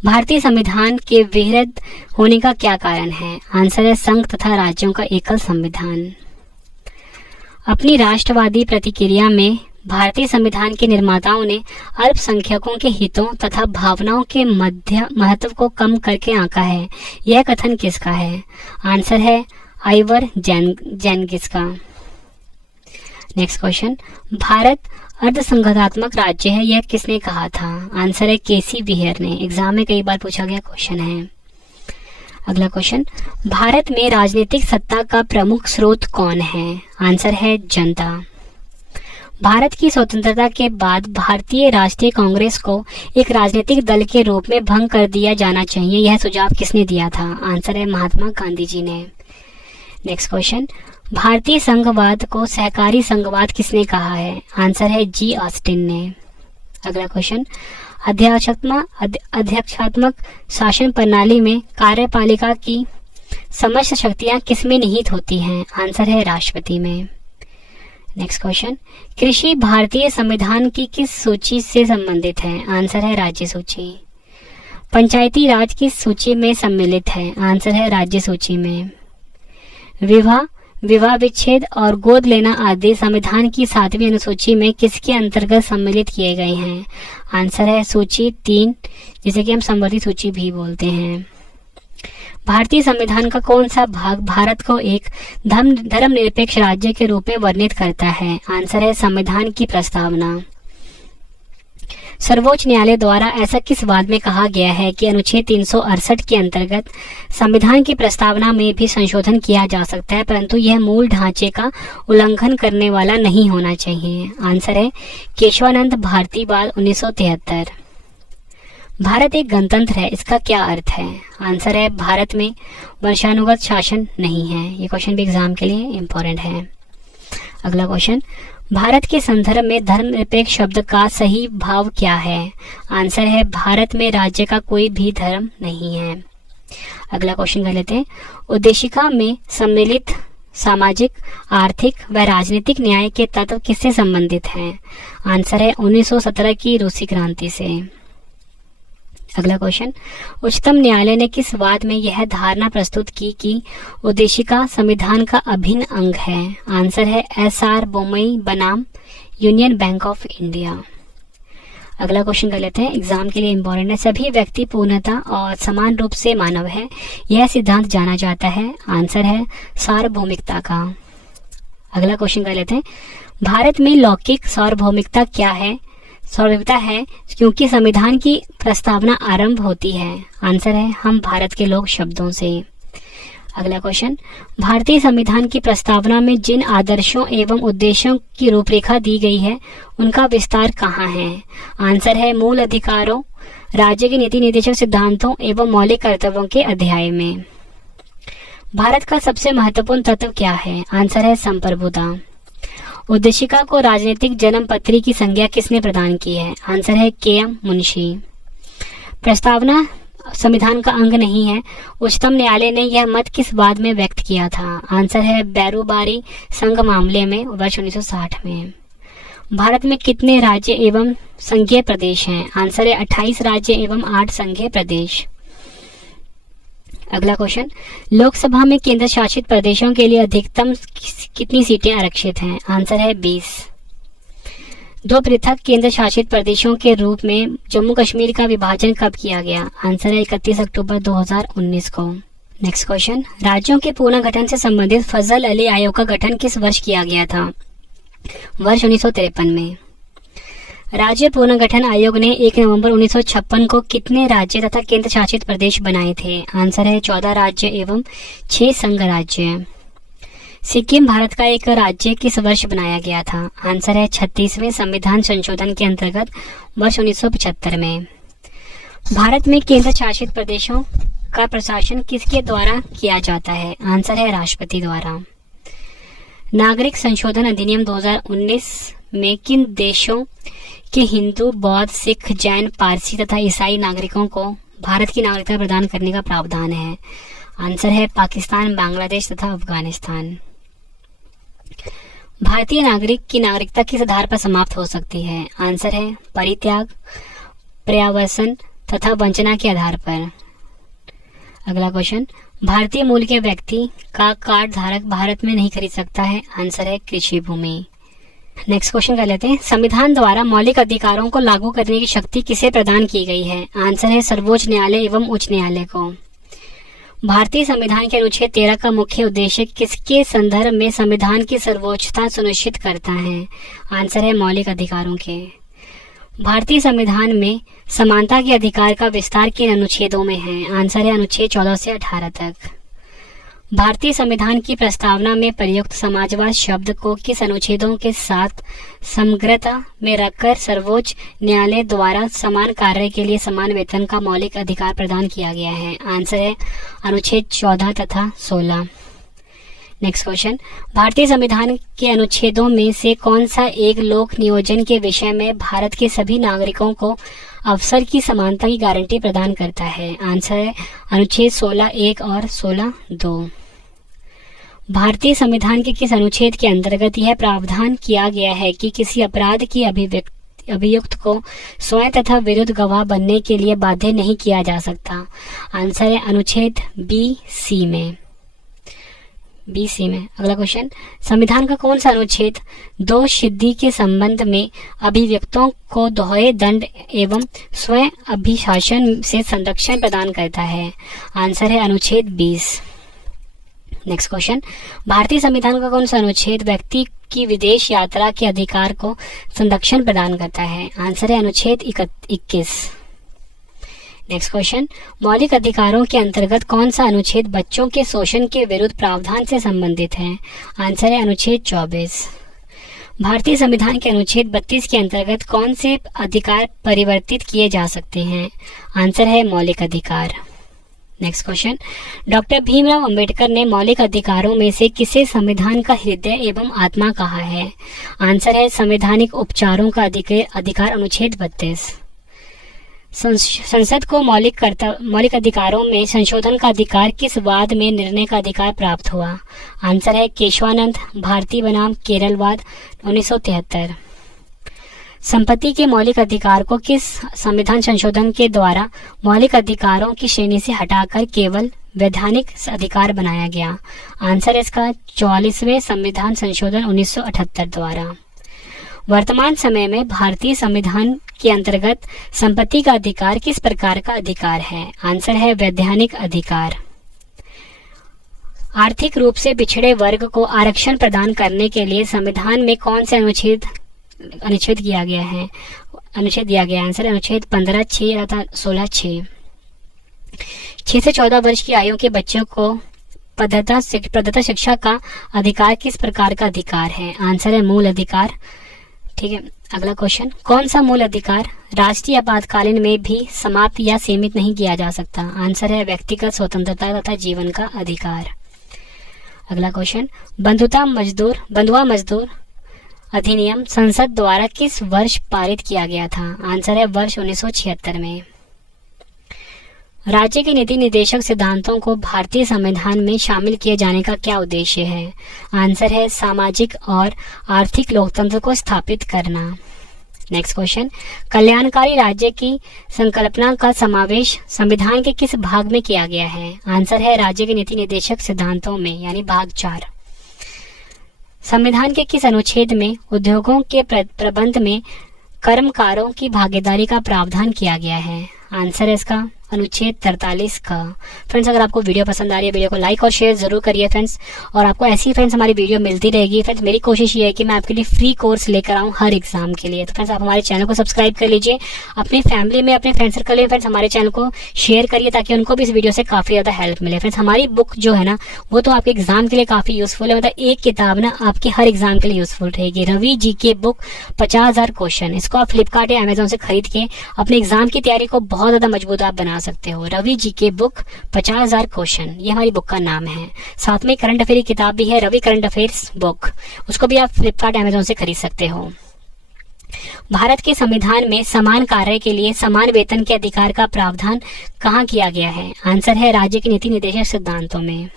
भारतीय संविधान के विहृत होने का क्या कारण है? आंसर है संघ तथा राज्यों का एकल संविधान। अपनी राष्ट्रवादी प्रतिक्रिया में भारतीय संविधान के निर्माताओं ने अल्पसंख्यकों के हितों तथा भावनाओं के महत्व को कम करके आंका है, यह कथन किसका है? आंसर है आइवर जेनकिस का। नेक्स्ट क्वेश्चन, भारत अर्धसंघात्मक राज्य है, यह किसने कहा था? आंसर है केसी व्हीयर ने। एग्जाम में कई बार पूछा गया क्वेश्चन है। अगला क्वेश्चन, भारत में राजनीतिक सत्ता का प्रमुख स्रोत कौन है? आंसर है जनता। भारत की स्वतंत्रता के बाद भारतीय राष्ट्रीय कांग्रेस को एक राजनीतिक दल के रूप में भंग कर दिया जाना चाहिए, यह सुझाव किसने दिया था? आंसर है महात्मा गांधी जी ने। नेक्स्ट क्वेश्चन, भारतीय संघवाद को सहकारी संघवाद किसने कहा है? आंसर है जी ऑस्टिन ने। अगला क्वेश्चन, अध्यक्षात्मक शासन प्रणाली में कार्यपालिका की समस्त शक्तियां किसमें निहित होती हैं? आंसर है राष्ट्रपति में। नेक्स्ट क्वेश्चन, कृषि भारतीय संविधान की किस सूची से संबंधित है? आंसर है राज्य सूची। पंचायती राज किस सूची में सम्मिलित है? आंसर है राज्य सूची में। विवाह विच्छेद और गोद लेना आदि संविधान की 7वीं अनुसूची में किसके अंतर्गत सम्मिलित किए गए हैं? आंसर है सूची 3, जिसे कि हम संवर्धित सूची भी बोलते हैं। भारतीय संविधान का कौन सा भाग भारत को एक धर्मनिरपेक्ष राज्य के रूप में वर्णित करता है? आंसर है संविधान की प्रस्तावना। सर्वोच्च न्यायालय द्वारा ऐसा किस वाद में कहा गया है कि अनुच्छेद 368 के अंतर्गत संविधान की प्रस्तावना में भी संशोधन किया जा सकता है, परंतु यह मूल ढांचे का उल्लंघन करने वाला नहीं होना चाहिए? आंसर है केशवानंद भारती वाद 1973। भारत एक गणतंत्र है, इसका क्या अर्थ है? आंसर है भारत में वंशानुगत शासन नहीं है। ये क्वेश्चन भी एग्जाम के लिए इम्पोर्टेंट है। अगला क्वेश्चन, भारत के संदर्भ में धर्मनिरपेक्ष शब्द का सही भाव क्या है? आंसर है भारत में राज्य का कोई भी धर्म नहीं है। अगला क्वेश्चन कर लेते हैं, उद्देशिका में सम्मिलित सामाजिक, आर्थिक व राजनीतिक न्याय के तत्व किससे संबंधित हैं? आंसर है 1917 की रूसी क्रांति से। अगला क्वेश्चन, उच्चतम न्यायालय ने किस वाद में यह धारणा प्रस्तुत की कि उद्देशिका संविधान का अभिन्न अंग है? आंसर है SR बोमई बनाम यूनियन बैंक ऑफ इंडिया। अगला क्वेश्चन कर लेते हैं, एग्जाम के लिए इम्पोर्टेंट है। सभी व्यक्ति पूर्णता और समान रूप से मानव है, यह सिद्धांत जाना जाता है? आंसर है सार्वभौमिकता का। अगला क्वेश्चन कर लेते हैं, भारत में लौकिक सार्वभौमिकता क्या है? सार्वभौमिकता है क्योंकि संविधान की प्रस्तावना आरंभ होती है। आंसर है हम भारत के लोग शब्दों से। अगला क्वेश्चन, भारतीय संविधान की प्रस्तावना में जिन आदर्शों एवं उद्देश्यों की रूपरेखा दी गई है उनका विस्तार कहाँ है? आंसर है मूल अधिकारों, राज्य के नीति निर्देशक सिद्धांतों एवं मौलिक कर्तव्यों के अध्याय में। भारत का सबसे महत्वपूर्ण तत्व क्या है? आंसर है संप्रभुता। उद्देशिका को राजनीतिक जन्मपत्री की संज्ञा किसने प्रदान की है? आंसर है KM मुंशी। प्रस्तावना संविधान का अंग नहीं है, उच्चतम न्यायालय ने यह मत किस वाद में व्यक्त किया था? आंसर है बैरूबारी संघ मामले में वर्ष 1960 में। भारत में कितने राज्य एवं संघीय प्रदेश हैं? आंसर है 28 राज्य एवं 8 संघीय प्रदेश। अगला क्वेश्चन, लोकसभा में केंद्र शासित प्रदेशों के लिए अधिकतम कितनी सीटें आरक्षित हैं? आंसर है 20। दो पृथक केंद्र शासित प्रदेशों के रूप में जम्मू कश्मीर का विभाजन कब किया गया? आंसर है 31 अक्टूबर 2019 को। नेक्स्ट क्वेश्चन, राज्यों के पुनर्गठन से संबंधित फजल अली आयोग का गठन किस वर्ष किया गया था? वर्ष 1953 में। राज्य पुनर्गठन आयोग ने 1 नवंबर 1956 को कितने राज्य तथा केंद्र शासित प्रदेश बनाए थे? आंसर है 14 राज्य एवं 6 संघ राज्य। सिक्किम भारत का एक राज्य किस वर्ष बनाया गया था? आंसर है 36वें संविधान संशोधन के अंतर्गत वर्ष 1975 में। भारत में केंद्र शासित प्रदेशों का प्रशासन किसके द्वारा किया जाता है? आंसर है राष्ट्रपति द्वारा। नागरिक संशोधन अधिनियम 2019 में किन देशों के हिंदू, बौद्ध, सिख, जैन, पारसी तथा ईसाई नागरिकों को भारत की नागरिकता प्रदान करने का प्रावधान है? आंसर है पाकिस्तान, बांग्लादेश तथा अफगानिस्तान। भारतीय नागरिक की नागरिकता किस आधार पर समाप्त हो सकती है? आंसर है परित्याग, पर्यावसन तथा वंचना के आधार पर। अगला क्वेश्चन, भारतीय मूल के व्यक्ति का कार्ड धारक भारत में नहीं खरीद सकता है? आंसर है कृषि भूमि। नेक्स्ट क्वेश्चन कर लेते हैं। संविधान द्वारा मौलिक अधिकारों को लागू करने की शक्ति किसे प्रदान की गई है? आंसर है सर्वोच्च न्यायालय एवं उच्च न्यायालय को। भारतीय संविधान के अनुच्छेद 13 का मुख्य उद्देश्य किसके संदर्भ में संविधान की सर्वोच्चता सुनिश्चित करता है? आंसर है मौलिक अधिकारों के। भारतीय संविधान में समानता के अधिकार का विस्तार किन अनुच्छेदों में है? आंसर है अनुच्छेद 14 से 18 तक। भारतीय संविधान की प्रस्तावना में प्रयुक्त समाजवाद शब्द को किस अनुच्छेदों के साथ समग्रता में रखकर सर्वोच्च न्यायालय द्वारा समान कार्य के लिए समान वेतन का मौलिक अधिकार प्रदान किया गया है? आंसर है अनुच्छेद 14 तथा 16। नेक्स्ट क्वेश्चन, भारतीय संविधान के अनुच्छेदों में से कौन सा एक लोक नियोजन के विषय में भारत के सभी नागरिकों को अवसर की समानता की गारंटी प्रदान करता है? आंसर है अनुच्छेद 16(1) और 16(2). भारतीय संविधान के किस अनुच्छेद के अंतर्गत यह प्रावधान किया गया है कि किसी अपराध की अभियुक्त को स्वयं तथा विरुद्ध गवाह बनने के लिए बाध्य नहीं किया जा सकता? आंसर है अनुच्छेद BC में। अगला क्वेश्चन, संविधान का कौन सा अनुच्छेद दोषसिद्धि के संबंध में अभियुक्तों को दोहरे दंड एवं स्वयं अभिशासन से संरक्षण प्रदान करता है? आंसर है अनुच्छेद 20। नेक्स्ट क्वेश्चन, भारतीय संविधान का कौन सा अनुच्छेद व्यक्ति की विदेश यात्रा के अधिकार को संरक्षण प्रदान करता है? आंसर है अनुच्छेद 21। नेक्स्ट क्वेश्चन, मौलिक अधिकारों के अंतर्गत कौन सा अनुच्छेद बच्चों के शोषण के विरुद्ध प्रावधान से संबंधित है? आंसर है अनुच्छेद 24। भारतीय संविधान के अनुच्छेद 32 के अंतर्गत कौन से अधिकार परिवर्तित किए जा सकते हैं? आंसर है मौलिक अधिकार। Next question, doctor Bhimrao Ambedkar ने मौलिक अधिकारों में से किसे संविधान का हृदय एवं आत्मा कहा है? आंसर है संवैधानिक उपचारों का अधिकार अनुच्छेद 32। संसद को मौलिक अधिकारों में संशोधन का अधिकार किस वाद में निर्णय का अधिकार प्राप्त हुआ? आंसर है केशवानंद भारती बनाम केरलवाद 1973। संपत्ति के मौलिक अधिकार को किस संविधान संशोधन के द्वारा मौलिक अधिकारों की श्रेणी से हटाकर केवल वैधानिक अधिकार बनाया गया? आंसर है इसका 44वें संविधान संशोधन 1978 द्वारा। वर्तमान समय में भारतीय संविधान के अंतर्गत संपत्ति का अधिकार किस प्रकार का अधिकार है? आंसर है वैधानिक अधिकार। आर्थिक रूप से पिछड़े वर्ग को आरक्षण प्रदान करने के लिए संविधान में कौन से अनुच्छेद दिया गया है? आंसर अनुच्छेद 15(6) तथा 16(6). 6 से 14 वर्ष की आयु के बच्चों को प्रदत्त शिक्षा का अधिकार किस प्रकार का अधिकार है? आंसर है मूल अधिकार। ठीक है, अगला क्वेश्चन, कौन सा मूल अधिकार राष्ट्रीय आपातकालीन में भी समाप्त या सीमित नहीं किया जा सकता? आंसर है व्यक्तिगत स्वतंत्रता तथा जीवन का अधिकार। अगला क्वेश्चन, बंधुआ मजदूर अधिनियम संसद द्वारा किस वर्ष पारित किया गया था? आंसर है वर्ष 1976 में। राज्य के नीति निर्देशक सिद्धांतों को भारतीय संविधान में शामिल किए जाने का क्या उद्देश्य है? आंसर है सामाजिक और आर्थिक लोकतंत्र को स्थापित करना। नेक्स्ट क्वेश्चन, कल्याणकारी राज्य की संकल्पना का समावेश संविधान के किस भाग में किया गया है? आंसर है राज्य के नीति निर्देशक सिद्धांतों में, यानी भाग 4। संविधान के किस अनुच्छेद में उद्योगों के प्रबंध में कर्मकारों की भागीदारी का प्रावधान किया गया है? आंसर है इसका अनुच्छेद 43 का। फ्रेंड्स, अगर आपको वीडियो पसंद आ रही है, वीडियो को लाइक और शेयर जरूर करिए फ्रेंड्स, और आपको ऐसी फ्रेंड्स हमारी वीडियो मिलती रहेगी। फ्रेंड्स, मेरी कोशिश ये है कि मैं आपके लिए फ्री कोर्स लेकर आऊँ हर एग्जाम के लिए। तो फ्रेंड्स, आप हमारे चैनल को सब्सक्राइब कर लीजिए, अपनी फैमिली में, अपने फ्रेंड सर्कल में फ्रेंड्स हमारे चैनल को शेयर करिए ताकि उनको भी इस वीडियो से काफी ज्यादा हेल्प मिले। फ्रेंड्स, हमारी बुक जो है ना वो तो आपके एग्जाम के लिए काफी यूजफुल है। मतलब एक किताब ना आपकी हर एग्जाम के लिए यूजफुल रहेगी। रवि जी के बुक 50,000 क्वेश्चन, इसको आप फ्लिपकार्ट या अमेजोन से खरीद के अपने एग्जाम की तैयारी को बहुत ज्यादा मजबूत आप बना बना सकते हो। रवि जी के बुक 50,000 क्वेश्चन, ये हमारी बुक का नाम है। साथ में करंट अफेयर की किताब भी है, रवि करंट अफेयर्स बुक, उसको भी आप फ्लिपकार्ट अमेजोन से खरीद सकते हो। भारत के संविधान में समान कार्य के लिए समान वेतन के अधिकार का प्रावधान कहाँ किया गया है? आंसर है राज्य की नीति निर्देशक सिद्धांतों में।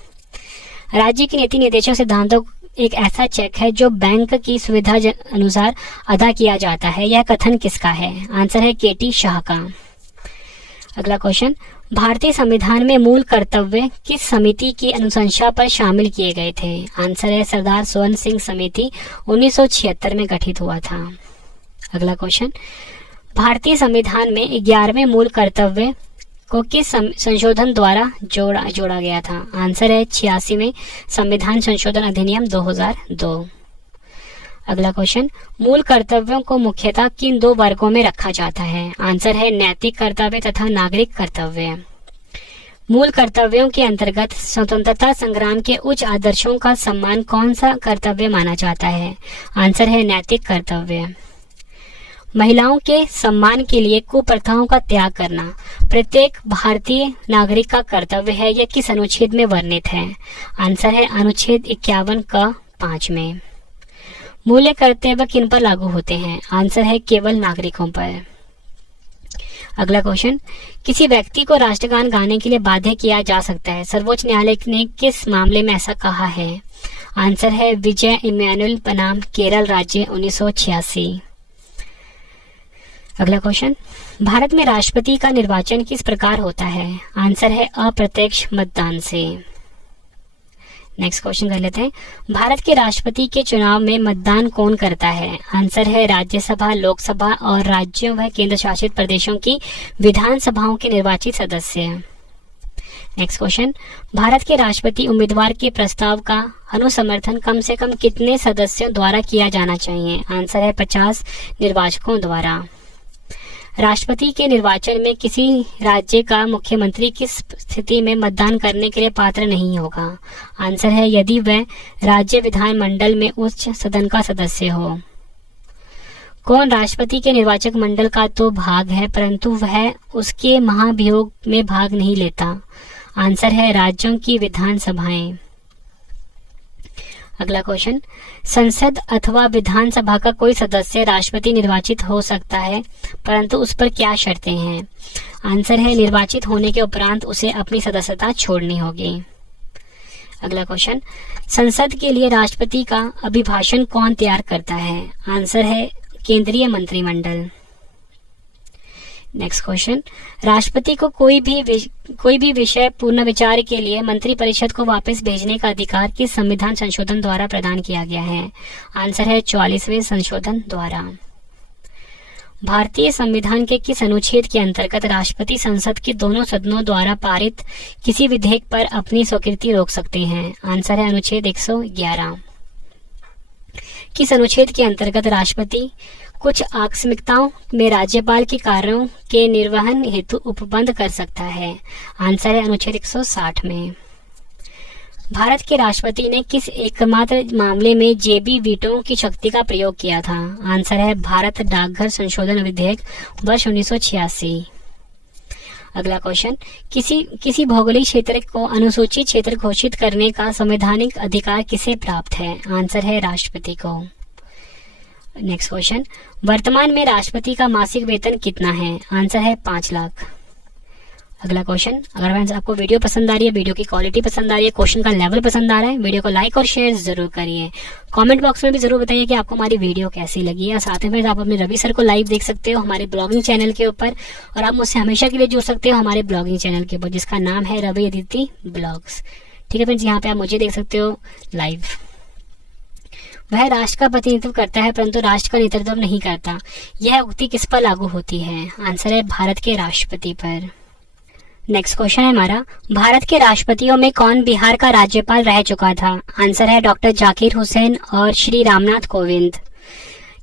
राज्य की नीति निर्देशक सिद्धांतों एक ऐसा चेक है जो बैंक की सुविधा अनुसार अदा किया जाता है। यह कथन किसका है? आंसर है केटी शाह का। अगला क्वेश्चन, भारतीय संविधान में मूल कर्तव्य किस समिति की अनुशंसा पर शामिल किए गए थे? आंसर है सरदार स्वर्ण सिंह समिति, 1976 में गठित हुआ था। अगला क्वेश्चन, भारतीय संविधान में 11वें मूल कर्तव्य को किस संशोधन द्वारा जोड़ा गया था? आंसर है 86वें संविधान संशोधन अधिनियम 2002। अगला क्वेश्चन, मूल कर्तव्यों को मुख्यतः किन दो वर्गों में रखा जाता है? आंसर है नैतिक कर्तव्य तथा नागरिक कर्तव्य। मूल कर्तव्यों के अंतर्गत स्वतंत्रता संग्राम के उच्च आदर्शों का सम्मान कौन सा कर्तव्य माना जाता है? आंसर है नैतिक कर्तव्य। महिलाओं के सम्मान के लिए कुप्रथाओं का त्याग करना प्रत्येक भारतीय नागरिक का कर्तव्य है। यह किस अनुच्छेद में वर्णित है? आंसर है अनुच्छेद 51 का 5 में। मूल्य कर्तव्य किन पर लागू होते हैं? आंसर है केवल नागरिकों पर। अगला क्वेश्चन, किसी व्यक्ति को राष्ट्रगान गाने के लिए बाध्य किया जा सकता है, सर्वोच्च न्यायालय ने किस मामले में ऐसा कहा है? आंसर है विजय इमैनुअल बनाम केरल राज्य, 1986। अगला क्वेश्चन, भारत में राष्ट्रपति का निर्वाचन किस प्रकार होता है? आंसर है अप्रत्यक्ष मतदान से। नेक्स्ट क्वेश्चन कर लेते हैं, भारत के राष्ट्रपति के चुनाव में मतदान कौन करता है? आंसर है राज्यसभा, लोकसभा और राज्यों व केंद्र शासित प्रदेशों की विधानसभाओं के निर्वाचित सदस्य। नेक्स्ट क्वेश्चन, भारत के राष्ट्रपति उम्मीदवार के प्रस्ताव का अनुसमर्थन कम से कम कितने सदस्यों द्वारा किया जाना चाहिए? आंसर है 50 निर्वाचकों द्वारा। राष्ट्रपति के निर्वाचन में किसी राज्य का मुख्यमंत्री किस स्थिति में मतदान करने के लिए पात्र नहीं होगा? आंसर है यदि वह राज्य विधानमंडल में उच्च सदन का सदस्य हो। कौन राष्ट्रपति के निर्वाचक मंडल का तो भाग है परंतु वह उसके महाभियोग में भाग नहीं लेता? आंसर है राज्यों की विधानसभाएं। अगला क्वेश्चन, संसद अथवा विधानसभा का कोई सदस्य राष्ट्रपति निर्वाचित हो सकता है परंतु उस पर क्या शर्तें हैं? आंसर है निर्वाचित होने के उपरांत उसे अपनी सदस्यता छोड़नी होगी। अगला क्वेश्चन, संसद के लिए राष्ट्रपति का अभिभाषण कौन तैयार करता है? आंसर है केंद्रीय मंत्रिमंडल। नेक्स्ट क्वेश्चन, राष्ट्रपति को कोई भी विषय पुनः विचार के लिए मंत्रिपरिषद को वापस भेजने का अधिकार किस संविधान संशोधन द्वारा प्रदान किया गया है? आंसर है 44वें संशोधन द्वारा। भारतीय संविधान के किस अनुच्छेद के अंतर्गत राष्ट्रपति संसद के दोनों सदनों द्वारा पारित किसी विधेयक पर अपनी स्वीकृति रोक सकते हैं? आंसर है अनुच्छेद 111। किस अनुच्छेद के अंतर्गत राष्ट्रपति कुछ आकस्मिकताओं में राज्यपाल के कार्यों के निर्वहन हेतु उपबंध कर सकता है? आंसर है अनुच्छेद 160 में। भारत के राष्ट्रपति ने किस एकमात्र मामले में जेबी वीटो की शक्ति का प्रयोग किया था? आंसर है भारत डाकघर संशोधन विधेयक वर्ष 1986। अगला क्वेश्चन, किसी भौगोलिक क्षेत्र को अनुसूचित क्षेत्र घोषित करने का संवैधानिक अधिकार किसे प्राप्त है? आंसर है राष्ट्रपति को। नेक्स्ट क्वेश्चन, वर्तमान में राष्ट्रपति का मासिक वेतन कितना है? आंसर है 5 लाख। अगला क्वेश्चन, अगर फ्रेंड्स आपको वीडियो पसंद आ रही है, वीडियो की क्वालिटी पसंद आ रही है, क्वेश्चन का लेवल पसंद आ रहा है, वीडियो को लाइक और शेयर जरूर करिए। कमेंट बॉक्स में भी जरूर बताइए कि आपको हमारी वीडियो कैसी लगी है। साथ में आप अपने रवि सर को लाइव देख सकते हो हमारे ब्लॉगिंग चैनल के ऊपर, और आप मुझसे हमेशा के लिए जुड़ सकते हो हमारे ब्लॉगिंग चैनल के ऊपर जिसका नाम है रवि अदिति ब्लॉग्स। ठीक है फ्रेंड्स, यहाँ पे आप मुझे देख सकते हो लाइव। वह राष्ट्र का प्रतिनिधित्व करता है परंतु राष्ट्र का नेतृत्व नहीं करता, यह उक्ति किस पर लागू होती है? आंसर है भारत के राष्ट्रपति पर। नेक्स्ट क्वेश्चन है हमारा, भारत के राष्ट्रपतियों में कौन बिहार का राज्यपाल रह चुका था? आंसर है डॉक्टर जाकिर हुसैन और Shri Ramnath Kovind.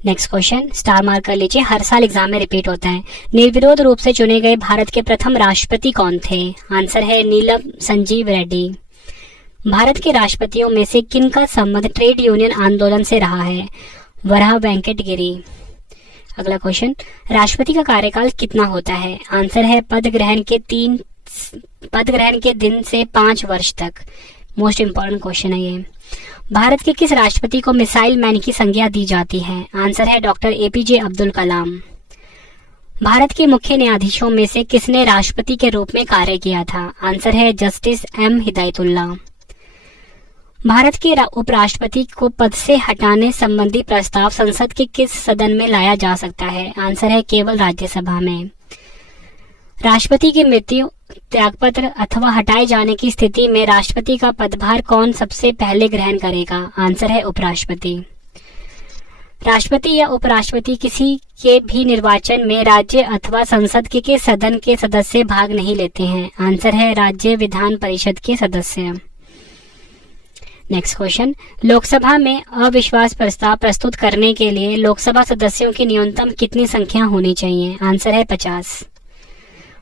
Next question, star mark कर लीजिए, हर साल एग्जाम में रिपीट होता है। निर्विरोध रूप से चुने गए भारत के प्रथम राष्ट्रपति कौन थे? आंसर है नीलम संजीव रेड्डी। भारत के राष्ट्रपतियों में से किन का संबंध ट्रेड यूनियन आंदोलन से रहा है? वराह वेंकट गिरी। अगला क्वेश्चन, राष्ट्रपति का कार्यकाल कितना होता है? आंसर है पद ग्रहण के दिन से 5 वर्ष तक। मोस्ट इंपॉर्टेंट क्वेश्चन है ये। भारत के किस राष्ट्रपति को मिसाइल मैन की संज्ञा दी जाती है? आंसर है डॉक्टर एपीजे अब्दुल कलाम। भारत के मुख्य न्यायाधीशों में से किसने राष्ट्रपति के रूप में कार्य किया था? आंसर है जस्टिस एम हिदायतुल्ला। भारत के उपराष्ट्रपति को पद से हटाने संबंधी प्रस्ताव संसद के किस सदन में लाया जा सकता है? आंसर है केवल राज्यसभा में। राष्ट्रपति की मृत्यु, त्यागपत्र अथवा हटाए जाने की स्थिति में राष्ट्रपति का पदभार कौन सबसे पहले ग्रहण करेगा? आंसर है उपराष्ट्रपति। राष्ट्रपति या उपराष्ट्रपति किसी के भी निर्वाचन में राज्य अथवा संसद के सदन के सदस्य भाग नहीं लेते हैं। आंसर है राज्य विधान परिषद के सदस्य। नेक्स्ट क्वेश्चन, लोकसभा में अविश्वास प्रस्ताव प्रस्तुत करने के लिए लोकसभा सदस्यों की न्यूनतम कितनी संख्या होनी चाहिए? आंसर है 50।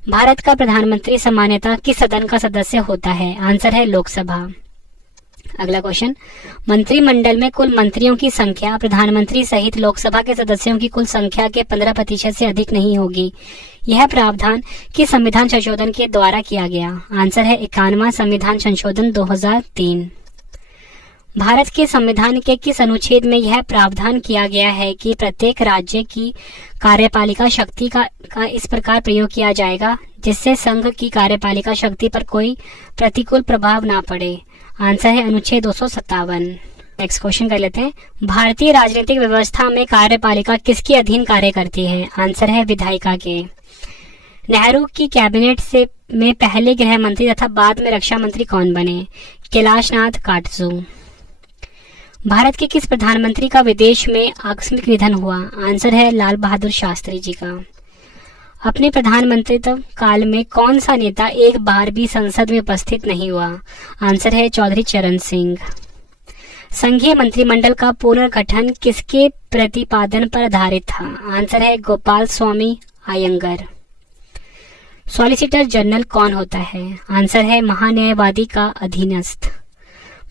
भारत का प्रधानमंत्री सामान्यतः किस सदन का सदस्य होता है? आंसर है लोकसभा। अगला क्वेश्चन, मंत्रिमंडल में कुल मंत्रियों की संख्या प्रधानमंत्री सहित लोकसभा के सदस्यों की कुल संख्या के 15% से अधिक नहीं होगी। यह प्रावधान किस संविधान संशोधन के द्वारा किया गया? आंसर है 51वां संविधान संशोधन 2003। भारत के संविधान के किस अनुच्छेद में यह प्रावधान किया गया है कि प्रत्येक राज्य की कार्यपालिका शक्ति का इस प्रकार प्रयोग किया जाएगा जिससे संघ की कार्यपालिका शक्ति पर कोई प्रतिकूल प्रभाव ना पड़े? आंसर है अनुच्छेद 257। नेक्स्ट क्वेश्चन कर लेते हैं, भारतीय राजनीतिक व्यवस्था में कार्यपालिका किसके अधीन कार्य करती है? आंसर है विधायिका के। नेहरू की कैबिनेट में पहले गृह मंत्री तथा बाद में रक्षा मंत्री कौन बने? कैलाशनाथ काटजू। भारत के किस प्रधानमंत्री का विदेश में आकस्मिक निधन हुआ? आंसर है लाल बहादुर शास्त्री जी का। अपने प्रधानमंत्रित्व काल में कौन सा नेता एक बार भी संसद में उपस्थित नहीं हुआ? आंसर है चौधरी चरण सिंह। संघीय मंत्रिमंडल का पुनर्गठन किसके प्रतिपादन पर आधारित था? आंसर है गोपाल स्वामी अयंगर। सॉलिसिटर जनरल कौन होता है? आंसर है महान्यायवादी का अधीनस्थ।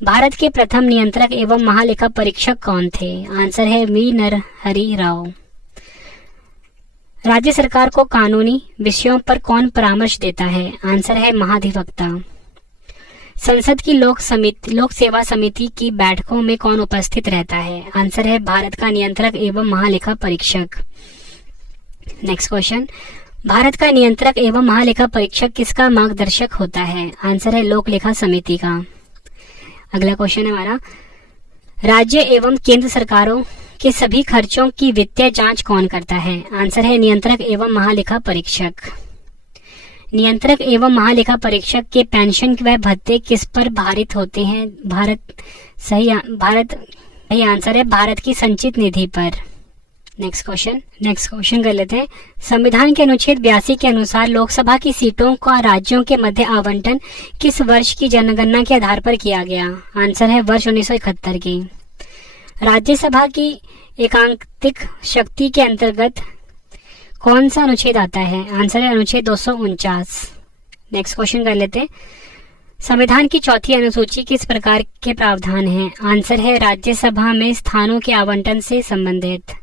भारत के प्रथम नियंत्रक एवं महालेखा परीक्षक कौन थे? आंसर है वी नरहरि राव। राज्य सरकार को कानूनी विषयों पर कौन परामर्श देता है? आंसर है महाधिवक्ता। संसद की लोक सेवा समिति की बैठकों में कौन उपस्थित रहता है? आंसर है भारत का नियंत्रक एवं महालेखा परीक्षक। नेक्स्ट क्वेश्चन, भारत का नियंत्रक एवं महालेखा परीक्षक किसका मार्गदर्शक होता है? आंसर है लोक लेखा समिति का। अगला क्वेश्चन है हमारा, राज्य एवं केंद्र सरकारों के सभी खर्चों की वित्तीय जांच कौन करता है? आंसर है नियंत्रक एवं महालेखा परीक्षक। नियंत्रक एवं महालेखा परीक्षक के पेंशन व भत्ते किस पर भारित होते हैं? सही आंसर है भारत की संचित निधि पर। नेक्स्ट क्वेश्चन कर लेते हैं, संविधान के अनुच्छेद 82 के अनुसार लोकसभा की सीटों का राज्यों के मध्य आवंटन किस वर्ष की जनगणना के आधार पर किया गया? आंसर है वर्ष 1971 की। राज्यसभा की एकांकित शक्ति के अंतर्गत कौन सा अनुच्छेद आता है? आंसर है अनुच्छेद 249। नेक्स्ट क्वेश्चन कर लेते हैं, संविधान की चौथी अनुसूची किस प्रकार के प्रावधान हैं? आंसर है राज्यसभा में स्थानों के आवंटन से संबंधित।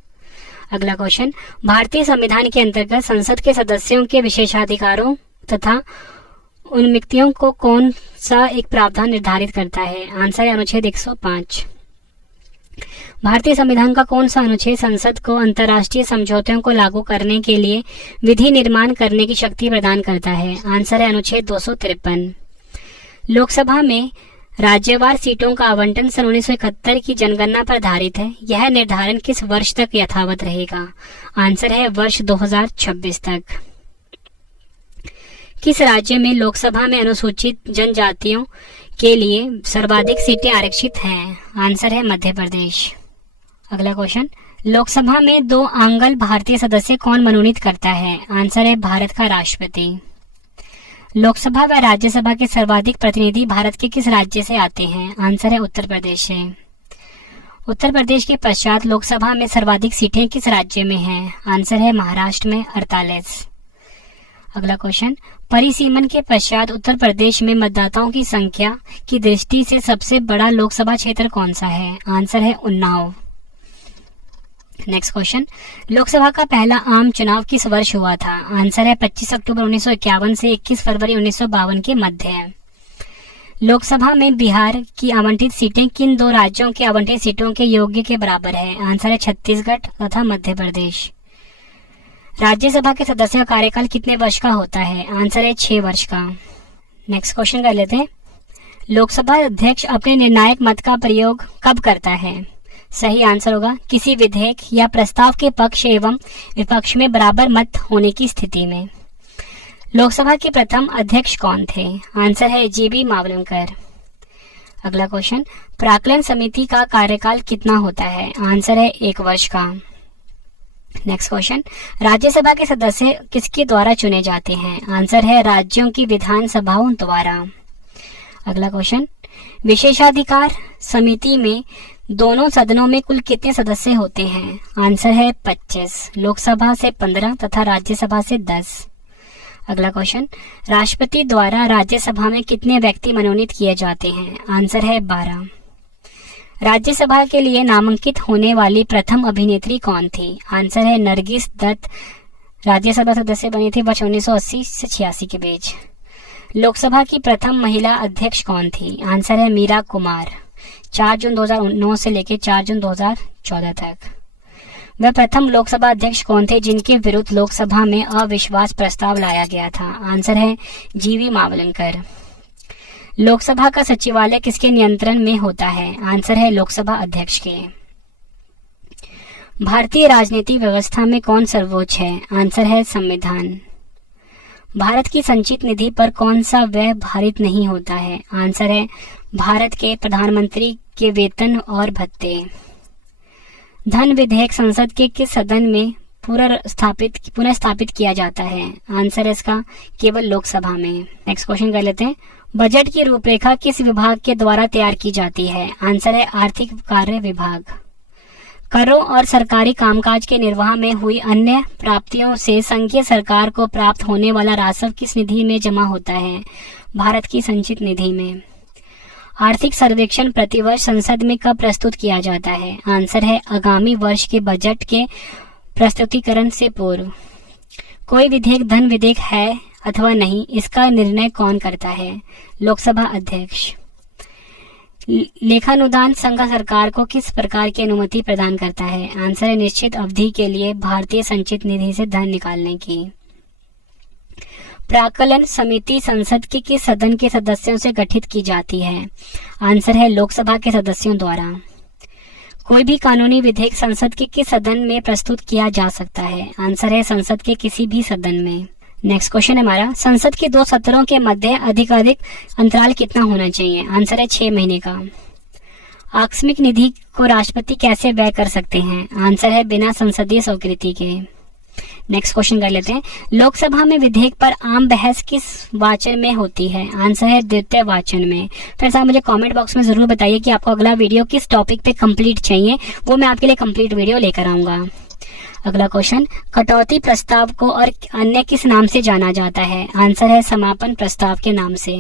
अगला क्वेश्चन, भारतीय संविधान के अंतर्गत संसद के सदस्यों के विशेषाधिकारों तथा उन्मुक्तियों को कौन सा एक प्रावधान निर्धारित करता है? आंसर है अनुच्छेद 105। भारतीय संविधान का कौन सा अनुच्छेद संसद को अंतर्राष्ट्रीय समझौतों को लागू करने के लिए विधि निर्माण करने की शक्ति प्रदान करता है? आंसर है अनुच्छेद 253। लोकसभा में राज्यवार सीटों का आवंटन सन 1971 की जनगणना पर आधारित है। यह निर्धारण किस वर्ष तक यथावत रहेगा? आंसर है वर्ष 2026 तक। किस राज्य में लोकसभा में अनुसूचित जनजातियों के लिए सर्वाधिक सीटें आरक्षित हैं? आंसर है मध्य प्रदेश। अगला क्वेश्चन, लोकसभा में 2 आंगल भारतीय सदस्य कौन मनोनीत करता है? आंसर है भारत का राष्ट्रपति। लोकसभा व राज्यसभा के सर्वाधिक प्रतिनिधि भारत के किस राज्य से आते हैं? आंसर है उत्तर प्रदेश से। उत्तर प्रदेश के पश्चात लोकसभा में सर्वाधिक सीटें किस राज्य में हैं? आंसर है महाराष्ट्र में 48। अगला क्वेश्चन, परिसीमन के पश्चात उत्तर प्रदेश में मतदाताओं की संख्या की दृष्टि से सबसे बड़ा लोकसभा क्षेत्र कौन सा है? आंसर है उन्नाव। नेक्स्ट क्वेश्चन, लोकसभा का पहला आम चुनाव किस वर्ष हुआ था? आंसर है 25 अक्टूबर 1951 से 21 फरवरी 1952 के मध्य है। लोकसभा में बिहार की आवंटित सीटें किन दो राज्यों की आवंटित सीटों के योग्य के बराबर है? आंसर है छत्तीसगढ़ तथा मध्य प्रदेश। राज्यसभा के सदस्य का कार्यकाल कितने वर्ष का होता है? आंसर है 6 वर्ष का। नेक्स्ट क्वेश्चन कर लेते हैं, लोकसभा अध्यक्ष अपने निर्णायक मत का प्रयोग कब करता है? सही आंसर होगा किसी विधेयक या प्रस्ताव के पक्ष एवं विपक्ष में बराबर मत होने की स्थिति में। लोकसभा के प्रथम अध्यक्ष कौन थे? आंसर है जीबी मावलंकर। अगला क्वेश्चन, प्राक्कलन समिति का कार्यकाल कितना होता है? आंसर है 1 वर्ष का। नेक्स्ट क्वेश्चन, राज्यसभा के सदस्य किसके द्वारा चुने जाते हैं? आंसर है राज्यों की विधानसभाओं द्वारा। अगला क्वेश्चन, विशेषाधिकार समिति में दोनों सदनों में कुल कितने सदस्य होते हैं? आंसर है 25, लोकसभा से 15 तथा राज्यसभा से 10। अगला क्वेश्चन, राष्ट्रपति द्वारा राज्यसभा में कितने व्यक्ति मनोनीत किए जाते हैं? आंसर है 12। राज्यसभा के लिए नामांकित होने वाली प्रथम अभिनेत्री कौन थी? आंसर है नरगिस दत्त। राज्यसभा सदस्य बनी थी वर्ष 1980 से 86 के बीच। लोकसभा की प्रथम महिला अध्यक्ष कौन थी? आंसर है मीरा कुमार। 4 जून 2009 से लेकर 4 जून 2014 तक। वह प्रथम लोकसभा अध्यक्ष कौन थे जिनके विरुद्ध लोकसभा में अविश्वास प्रस्ताव लाया गया था? आंसर है जीवी मावलंकर। लोकसभा का सचिवालय किसके नियंत्रण में होता है? आंसर है लोकसभा अध्यक्ष के। भारतीय राजनीतिक व्यवस्था में कौन सर्वोच्च है? आंसर है संविधान। भारत की संचित निधि पर कौन सा व्यय भारित नहीं होता है? आंसर है भारत के प्रधानमंत्री के वेतन और भत्ते। धन विधेयक संसद के किस सदन में पुनः स्थापित किया जाता है? आंसर है इसका केवल लोकसभा में। नेक्स्ट क्वेश्चन कर लेते हैं, बजट की रूपरेखा किस विभाग के द्वारा तैयार की जाती है? आंसर है आर्थिक कार्य विभाग। करों और सरकारी कामकाज के निर्वाह में हुई अन्य प्राप्तियों से संघीय सरकार को प्राप्त होने वाला राजस्व किस निधि में जमा होता है? भारत की संचित निधि में। आर्थिक सर्वेक्षण प्रतिवर्ष संसद में कब प्रस्तुत किया जाता है? आंसर है आगामी वर्ष के बजट के प्रस्तुतिकरण से पूर्व। कोई विधेयक धन विधेयक है अथवा नहीं, इसका निर्णय कौन करता है? लोकसभा अध्यक्ष। लेखानुदान संघ सरकार को किस प्रकार की अनुमति प्रदान करता है? आंसर है निश्चित अवधि के लिए भारतीय संचित निधि से धन निकालने की। प्राक्कलन समिति संसद के किस सदन के सदस्यों से गठित की जाती है? आंसर है लोकसभा के सदस्यों द्वारा। कोई भी कानूनी विधेयक संसद के किस सदन में प्रस्तुत किया जा सकता है? आंसर है संसद के किसी भी सदन में। नेक्स्ट क्वेश्चन है हमारा, संसद के 2 सत्रों के मध्य अधिकाधिक अंतराल कितना होना चाहिए? आंसर है 6 महीने का। आकस्मिक निधि को राष्ट्रपति कैसे व्यय कर सकते हैं? आंसर है बिना संसदीय स्वीकृति के। नेक्स्ट क्वेश्चन कर लेते हैं, लोकसभा में विधेयक पर आम बहस किस वाचन में होती है? आंसर है द्वितीय वाचन में। फिर आप मुझे कमेंट बॉक्स में जरूर बताइए कि आपको अगला वीडियो किस टॉपिक पे कंप्लीट चाहिए, वो मैं आपके लिए कंप्लीट वीडियो लेकर आऊंगा। अगला क्वेश्चन, कटौती प्रस्ताव को और अन्य किस नाम से जाना जाता है? आंसर है समापन प्रस्ताव के नाम से।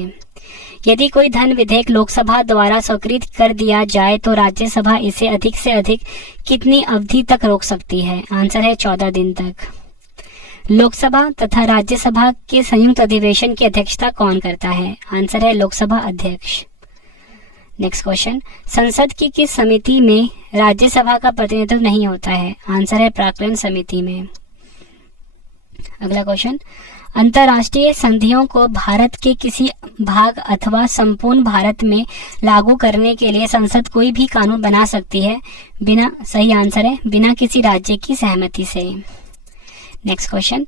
यदि कोई धन विधेयक लोकसभा द्वारा स्वीकृत कर दिया जाए तो राज्यसभा इसे अधिक से अधिक कितनी अवधि तक रोक सकती है? आंसर है 14 दिन तक। लोकसभा तथा राज्यसभा के संयुक्त अधिवेशन की अध्यक्षता कौन करता है? आंसर है लोकसभा अध्यक्ष। नेक्स्ट क्वेश्चन, संसद की किस समिति में राज्यसभा का प्रतिनिधित्व नहीं होता है? आंसर है प्राक्कलन समिति में। अगला क्वेश्चन, अंतर्राष्ट्रीय संधियों को भारत के किसी भाग अथवा संपूर्ण भारत में लागू करने के लिए संसद कोई भी कानून बना सकती है बिना, सही आंसर है बिना किसी राज्य की सहमति से। नेक्स्ट क्वेश्चन,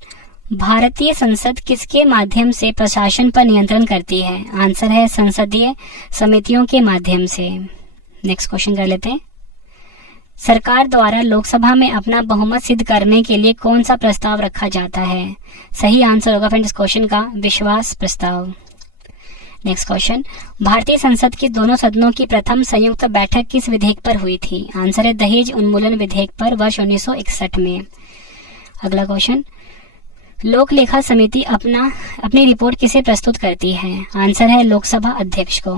भारतीय संसद किसके माध्यम से प्रशासन पर नियंत्रण करती है? आंसर है संसदीय समितियों के माध्यम से। नेक्स्ट क्वेश्चन कर लेते हैं, सरकार द्वारा लोकसभा में अपना बहुमत सिद्ध करने के लिए कौन सा प्रस्ताव रखा जाता है? सही आंसर होगा फ्रेंड्स क्वेश्चन का विश्वास प्रस्ताव। नेक्स्ट क्वेश्चन, भारतीय संसद के दोनों सदनों की प्रथम संयुक्त बैठक किस विधेयक पर हुई थी? आंसर है दहेज उन्मूलन विधेयक पर वर्ष 1961 में। अगला क्वेश्चन, लोक लेखा समिति अपनी रिपोर्ट किसे प्रस्तुत करती है? आंसर है लोकसभा अध्यक्ष को।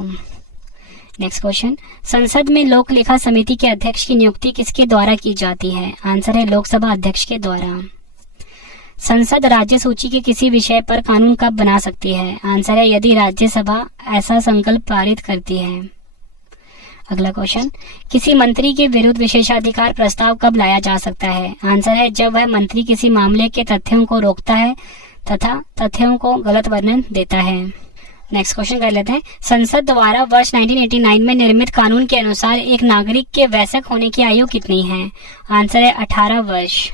नेक्स्ट क्वेश्चन, संसद में लोक लेखा समिति के अध्यक्ष की नियुक्ति किसके द्वारा की जाती है? आंसर है लोकसभा अध्यक्ष के द्वारा। संसद राज्य सूची के किसी विषय पर कानून कब बना सकती है? आंसर है यदि राज्यसभा ऐसा संकल्प पारित करती है। अगला क्वेश्चन, किसी मंत्री के विरुद्ध विशेषाधिकार प्रस्ताव कब लाया जा सकता है? आंसर है जब वह मंत्री किसी मामले के तथ्यों को रोकता है तथा तथ्यों को गलत वर्णन देता है। नेक्स्ट क्वेश्चन कर लेते हैं, संसद द्वारा वर्ष 1989 में निर्मित कानून के अनुसार एक नागरिक के वयस्क होने की आयु कितनी है? आंसर है 18 वर्ष।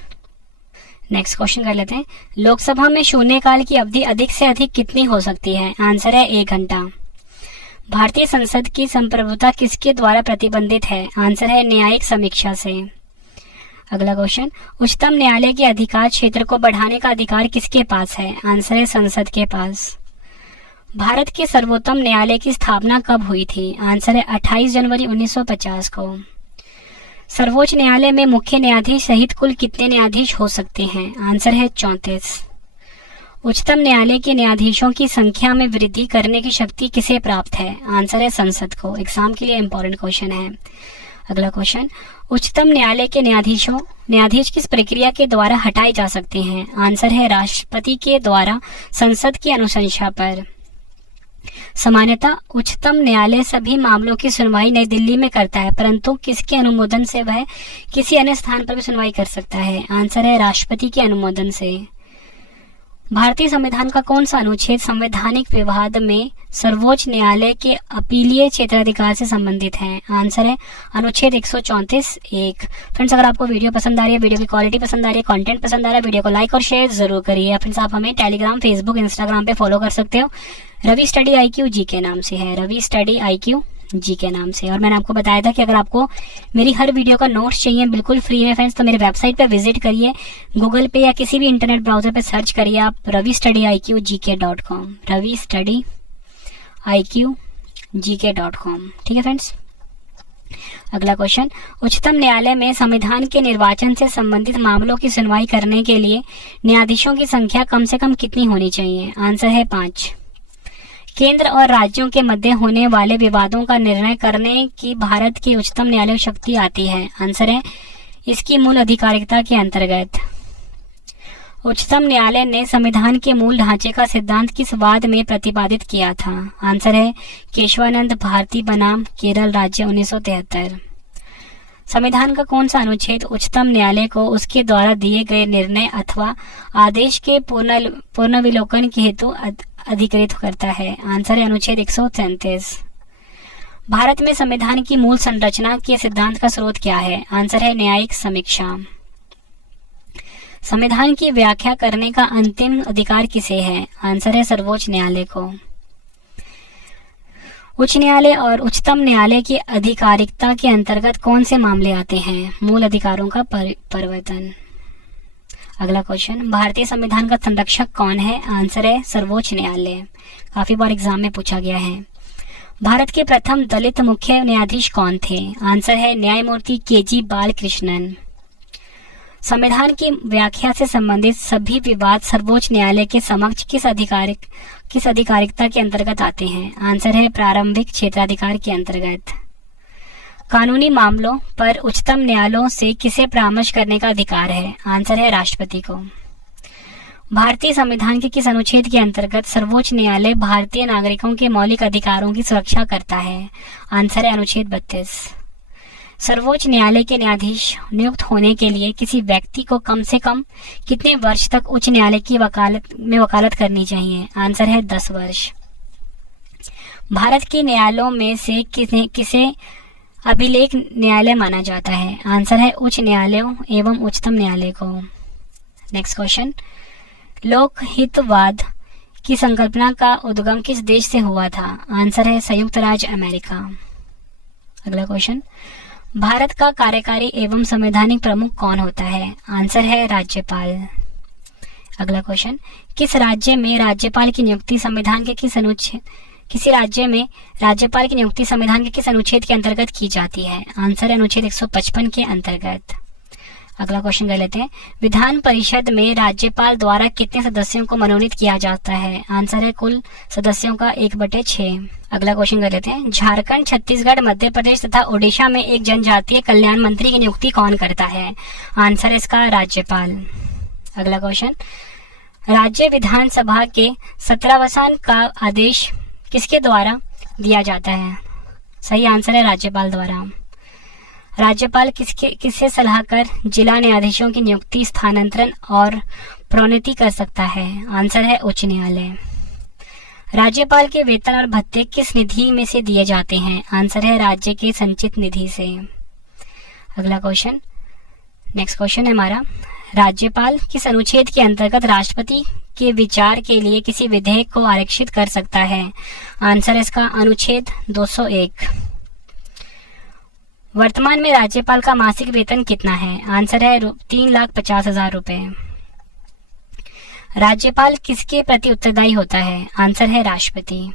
नेक्स्ट क्वेश्चन कर लेते हैं, लोकसभा में शून्यकाल की अवधि अधिक से अधिक कितनी हो सकती है? आंसर है 1 घंटा। भारतीय संसद की संप्रभुता किसके द्वारा प्रतिबंधित है? आंसर है न्यायिक समीक्षा से। अगला क्वेश्चन, उच्चतम न्यायालय के अधिकार क्षेत्र को बढ़ाने का अधिकार किसके पास है? आंसर है संसद के पास। भारत के सर्वोच्च न्यायालय की स्थापना कब हुई थी? आंसर है 28 जनवरी 1950 को। सर्वोच्च न्यायालय में मुख्य न्यायाधीश सहित कुल कितने न्यायाधीश हो सकते हैं? आंसर है 34। उच्चतम न्यायालय के न्यायाधीशों की संख्या में वृद्धि करने की शक्ति किसे प्राप्त है? आंसर है संसद को। एग्जाम के लिए इंपॉर्टेंट क्वेश्चन है। अगला क्वेश्चन, उच्चतम न्यायालय के न्यायाधीश किस प्रक्रिया के द्वारा हटाए जा सकते हैं? आंसर है राष्ट्रपति के द्वारा संसद की अनुशंसा पर। सामान्यतः उच्चतम न्यायालय सभी मामलों की सुनवाई नई दिल्ली में करता है, परंतु किसके अनुमोदन से वह किसी अन्य स्थान पर भी सुनवाई कर सकता है? आंसर है राष्ट्रपति के अनुमोदन से। भारतीय संविधान का कौन सा अनुच्छेद संवैधानिक विवाद में सर्वोच्च न्यायालय के अपीलीय क्षेत्राधिकार से संबंधित है? आंसर है अनुच्छेद 134(1). फ्रेंड्स, अगर आपको वीडियो पसंद आ रही है, वीडियो की क्वालिटी पसंद आ रही है, कंटेंट पसंद आ रहा है, वीडियो को लाइक और शेयर जरूर करिए। फ्रेंड्स, आप हमें टेलीग्राम, फेसबुक, इंस्टाग्राम पे फॉलो कर सकते हो। रवि स्टडी IQ जी के नाम से है, रवि स्टडी IQ जी के नाम से। और मैंने आपको बताया था कि अगर आपको मेरी हर वीडियो का नोट्स चाहिए बिल्कुल फ्री में फ्रेंड्स, तो मेरे वेबसाइट पे विजिट करिए, गूगल पे या किसी भी इंटरनेट ब्राउजर पे सर्च करिए आप ravistudyIQgk.com, ravistudyIQgk.com। ठीक है फ्रेंड्स। अगला क्वेश्चन, उच्चतम न्यायालय में संविधान के निर्वाचन से संबंधित मामलों की सुनवाई करने के लिए न्यायाधीशों की संख्या कम से कम कितनी होनी चाहिए? आंसर है 5। केंद्र और राज्यों के मध्य होने वाले विवादों का निर्णय करने की भारत की उच्चतम न्यायालय शक्ति आती है? आंसर है इसकी मूल अधिकारिकता के अंतर्गत। उच्चतम न्यायालय ने संविधान के मूल ढांचे का सिद्धांत किस वाद में प्रतिपादित किया था? आंसर है केशवानंद भारती बनाम केरल राज्य 1973। संविधान का कौन सा अनुच्छेद उच्चतम न्यायालय को उसके द्वारा दिए गए निर्णय अथवा आदेश के पुनर्विलोकन के हेतु अधिकृत करता है? आंसर है अनुच्छेद 133। भारत में संविधान की मूल संरचना के सिद्धांत का स्रोत क्या है? आंसर है न्यायिक समीक्षा। संविधान की व्याख्या करने का अंतिम अधिकार किसे है? आंसर है सर्वोच्च न्यायालय को। उच्च न्यायालय और उच्चतम न्यायालय की अधिकारिकता के अंतर्गत कौन से मामले आते हैं? मूल अधिकारों का परिवर्तन। अगला क्वेश्चन, भारतीय संविधान का संरक्षक कौन है? आंसर है सर्वोच्च न्यायालय। काफी बार एग्जाम में पूछा गया है। भारत के प्रथम दलित मुख्य न्यायाधीश कौन थे? आंसर है न्यायमूर्ति KG बालकृष्णन। संविधान की व्याख्या से संबंधित सभी विवाद सर्वोच्च न्यायालय के समक्ष किस अधिकारिकता के अंतर्गत आते हैं? आंसर है प्रारंभिक क्षेत्राधिकार के अंतर्गत। कानूनी मामलों पर उच्चतम न्यायालयों से किसे परामर्श करने का अधिकार है? आंसर है राष्ट्रपति को। भारतीय संविधान के किस अनुच्छेद के अंतर्गत सर्वोच्च न्यायालय भारतीय नागरिकों के मौलिक अधिकारों की सुरक्षा करता है? आंसर है अनुच्छेद 32। सर्वोच्च न्यायालय के न्यायाधीश नियुक्त होने के लिए किसी व्यक्ति को कम से कम कितने वर्ष तक उच्च न्यायालय की वकालत करनी चाहिए? आंसर है 10 वर्ष। भारत के न्यायालयों में से किसे अभिलेख न्यायालय माना जाता है? आंसर है उच्च न्यायालयों एवं उच्चतम न्यायालय को। नेक्स्ट क्वेश्चन, लोकहितवाद की संकल्पना का उद्गम किस देश से हुआ था? आंसर है संयुक्त राज्य अमेरिका। अगला क्वेश्चन, भारत का कार्यकारी एवं संवैधानिक प्रमुख कौन होता है? आंसर है राज्यपाल। अगला क्वेश्चन, किस राज्य में राज्यपाल की नियुक्ति संविधान के किसी राज्य में राज्यपाल की नियुक्ति संविधान के किस अनुच्छेद के अंतर्गत की जाती है? आंसर है अनुच्छेद 155 के अंतर्गत। अगला क्वेश्चन कर लेते हैं, विधान परिषद में राज्यपाल द्वारा कितने सदस्यों को मनोनीत किया जाता है? आंसर है कुल सदस्यों का 1/6। अगला क्वेश्चन कर लेते हैं, झारखंड, छत्तीसगढ़, मध्य प्रदेश तथा ओडिशा में एक जनजातीय कल्याण मंत्री की नियुक्ति कौन करता है? आंसर है इसका राज्यपाल। अगला क्वेश्चन, राज्य विधानसभा के 17वां का आदेश किसके द्वारा दिया जाता है? सही आंसर है राज्यपाल द्वारा। राज्यपाल किससे सलाह कर जिला न्यायाधीशों की नियुक्ति, स्थानांतरण और प्रोन्नति कर सकता है? आंसर है उच्च न्यायालय। राज्यपाल के वेतन और भत्ते किस निधि में से दिए जाते हैं? आंसर है राज्य के संचित निधि से। अगला क्वेश्चन, नेक्स्ट क्वेश्चन है हमारा, राज्यपाल किस अनुच्छेद के अंतर्गत राष्ट्रपति के विचार के लिए किसी विधेयक को आरक्षित कर सकता है? आंसर है इसका अनुच्छेद 201। वर्तमान में राज्यपाल का मासिक वेतन कितना है? आंसर है 3,50,000 रुपए। राज्यपाल किसके प्रति उत्तरदायी होता है? आंसर है राष्ट्रपति।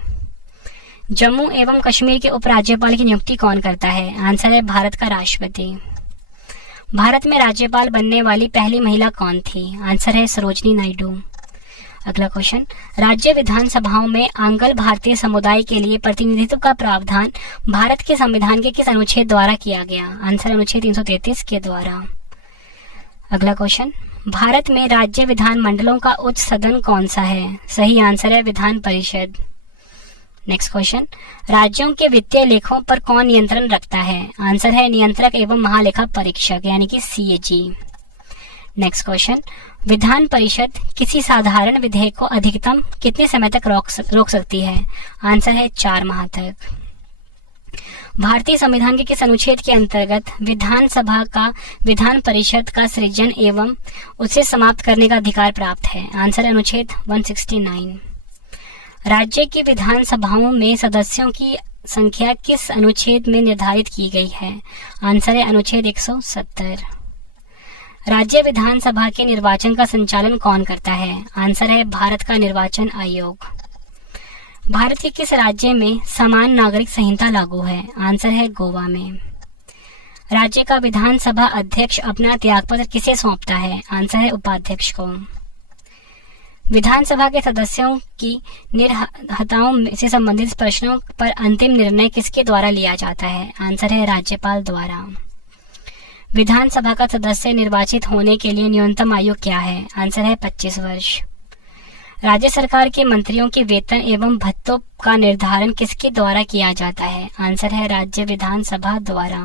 जम्मू एवं कश्मीर के उपराज्यपाल की नियुक्ति कौन करता है? आंसर है भारत का राष्ट्रपति। भारत में राज्यपाल बनने वाली पहली महिला कौन थी? आंसर है सरोजनी नायडू। अगला क्वेश्चन, राज्य विधानसभाओं में आंग्ल भारतीय समुदाय के लिए प्रतिनिधित्व का प्रावधान भारत के संविधान के किस अनुच्छेद द्वारा किया गया? आंसर अनुच्छेद 333 के द्वारा। अगला क्वेश्चन, भारत में राज्य विधान मंडलों का उच्च सदन कौन सा है? सही आंसर है विधान परिषद। नेक्स्ट क्वेश्चन, राज्यों के वित्तीय लेखों पर कौन नियंत्रण रखता है? आंसर है नियंत्रक एवं महालेखा परीक्षक यानी कि CAG। Next question, Vidhan Parishad किसी साधारण विधेयक को अधिकतम कितने समय तक रोक सकती है? आंसर है 4 माह तक। भारतीय संविधान के किस अनुच्छेद के अंतर्गत विधानसभा का विधान परिषद का सृजन एवं उसे समाप्त करने का अधिकार प्राप्त है? आंसर अनुच्छेद 169। राज्य की विधानसभाओं में सदस्यों की संख्या किस अनुच्छेद में निर्धारित की गई है? आंसर है अनुच्छेद 170। राज्य विधानसभा के निर्वाचन का संचालन कौन करता है? आंसर है भारत का निर्वाचन आयोग। भारत के किस राज्य में समान नागरिक संहिता लागू है? आंसर है गोवा में। राज्य का विधानसभा अध्यक्ष अपना त्यागपत्र किसे सौंपता है? आंसर है उपाध्यक्ष को। विधानसभा के सदस्यों की निर्हताओं से संबंधित प्रश्नों पर अंतिम निर्णय किसके द्वारा लिया जाता है? आंसर है राज्यपाल द्वारा। विधानसभा का सदस्य निर्वाचित होने के लिए न्यूनतम आयु क्या है? आंसर है 25 वर्ष। राज्य सरकार के मंत्रियों के वेतन एवं भत्तों का निर्धारण किसके द्वारा किया जाता है? आंसर है राज्य विधानसभा द्वारा।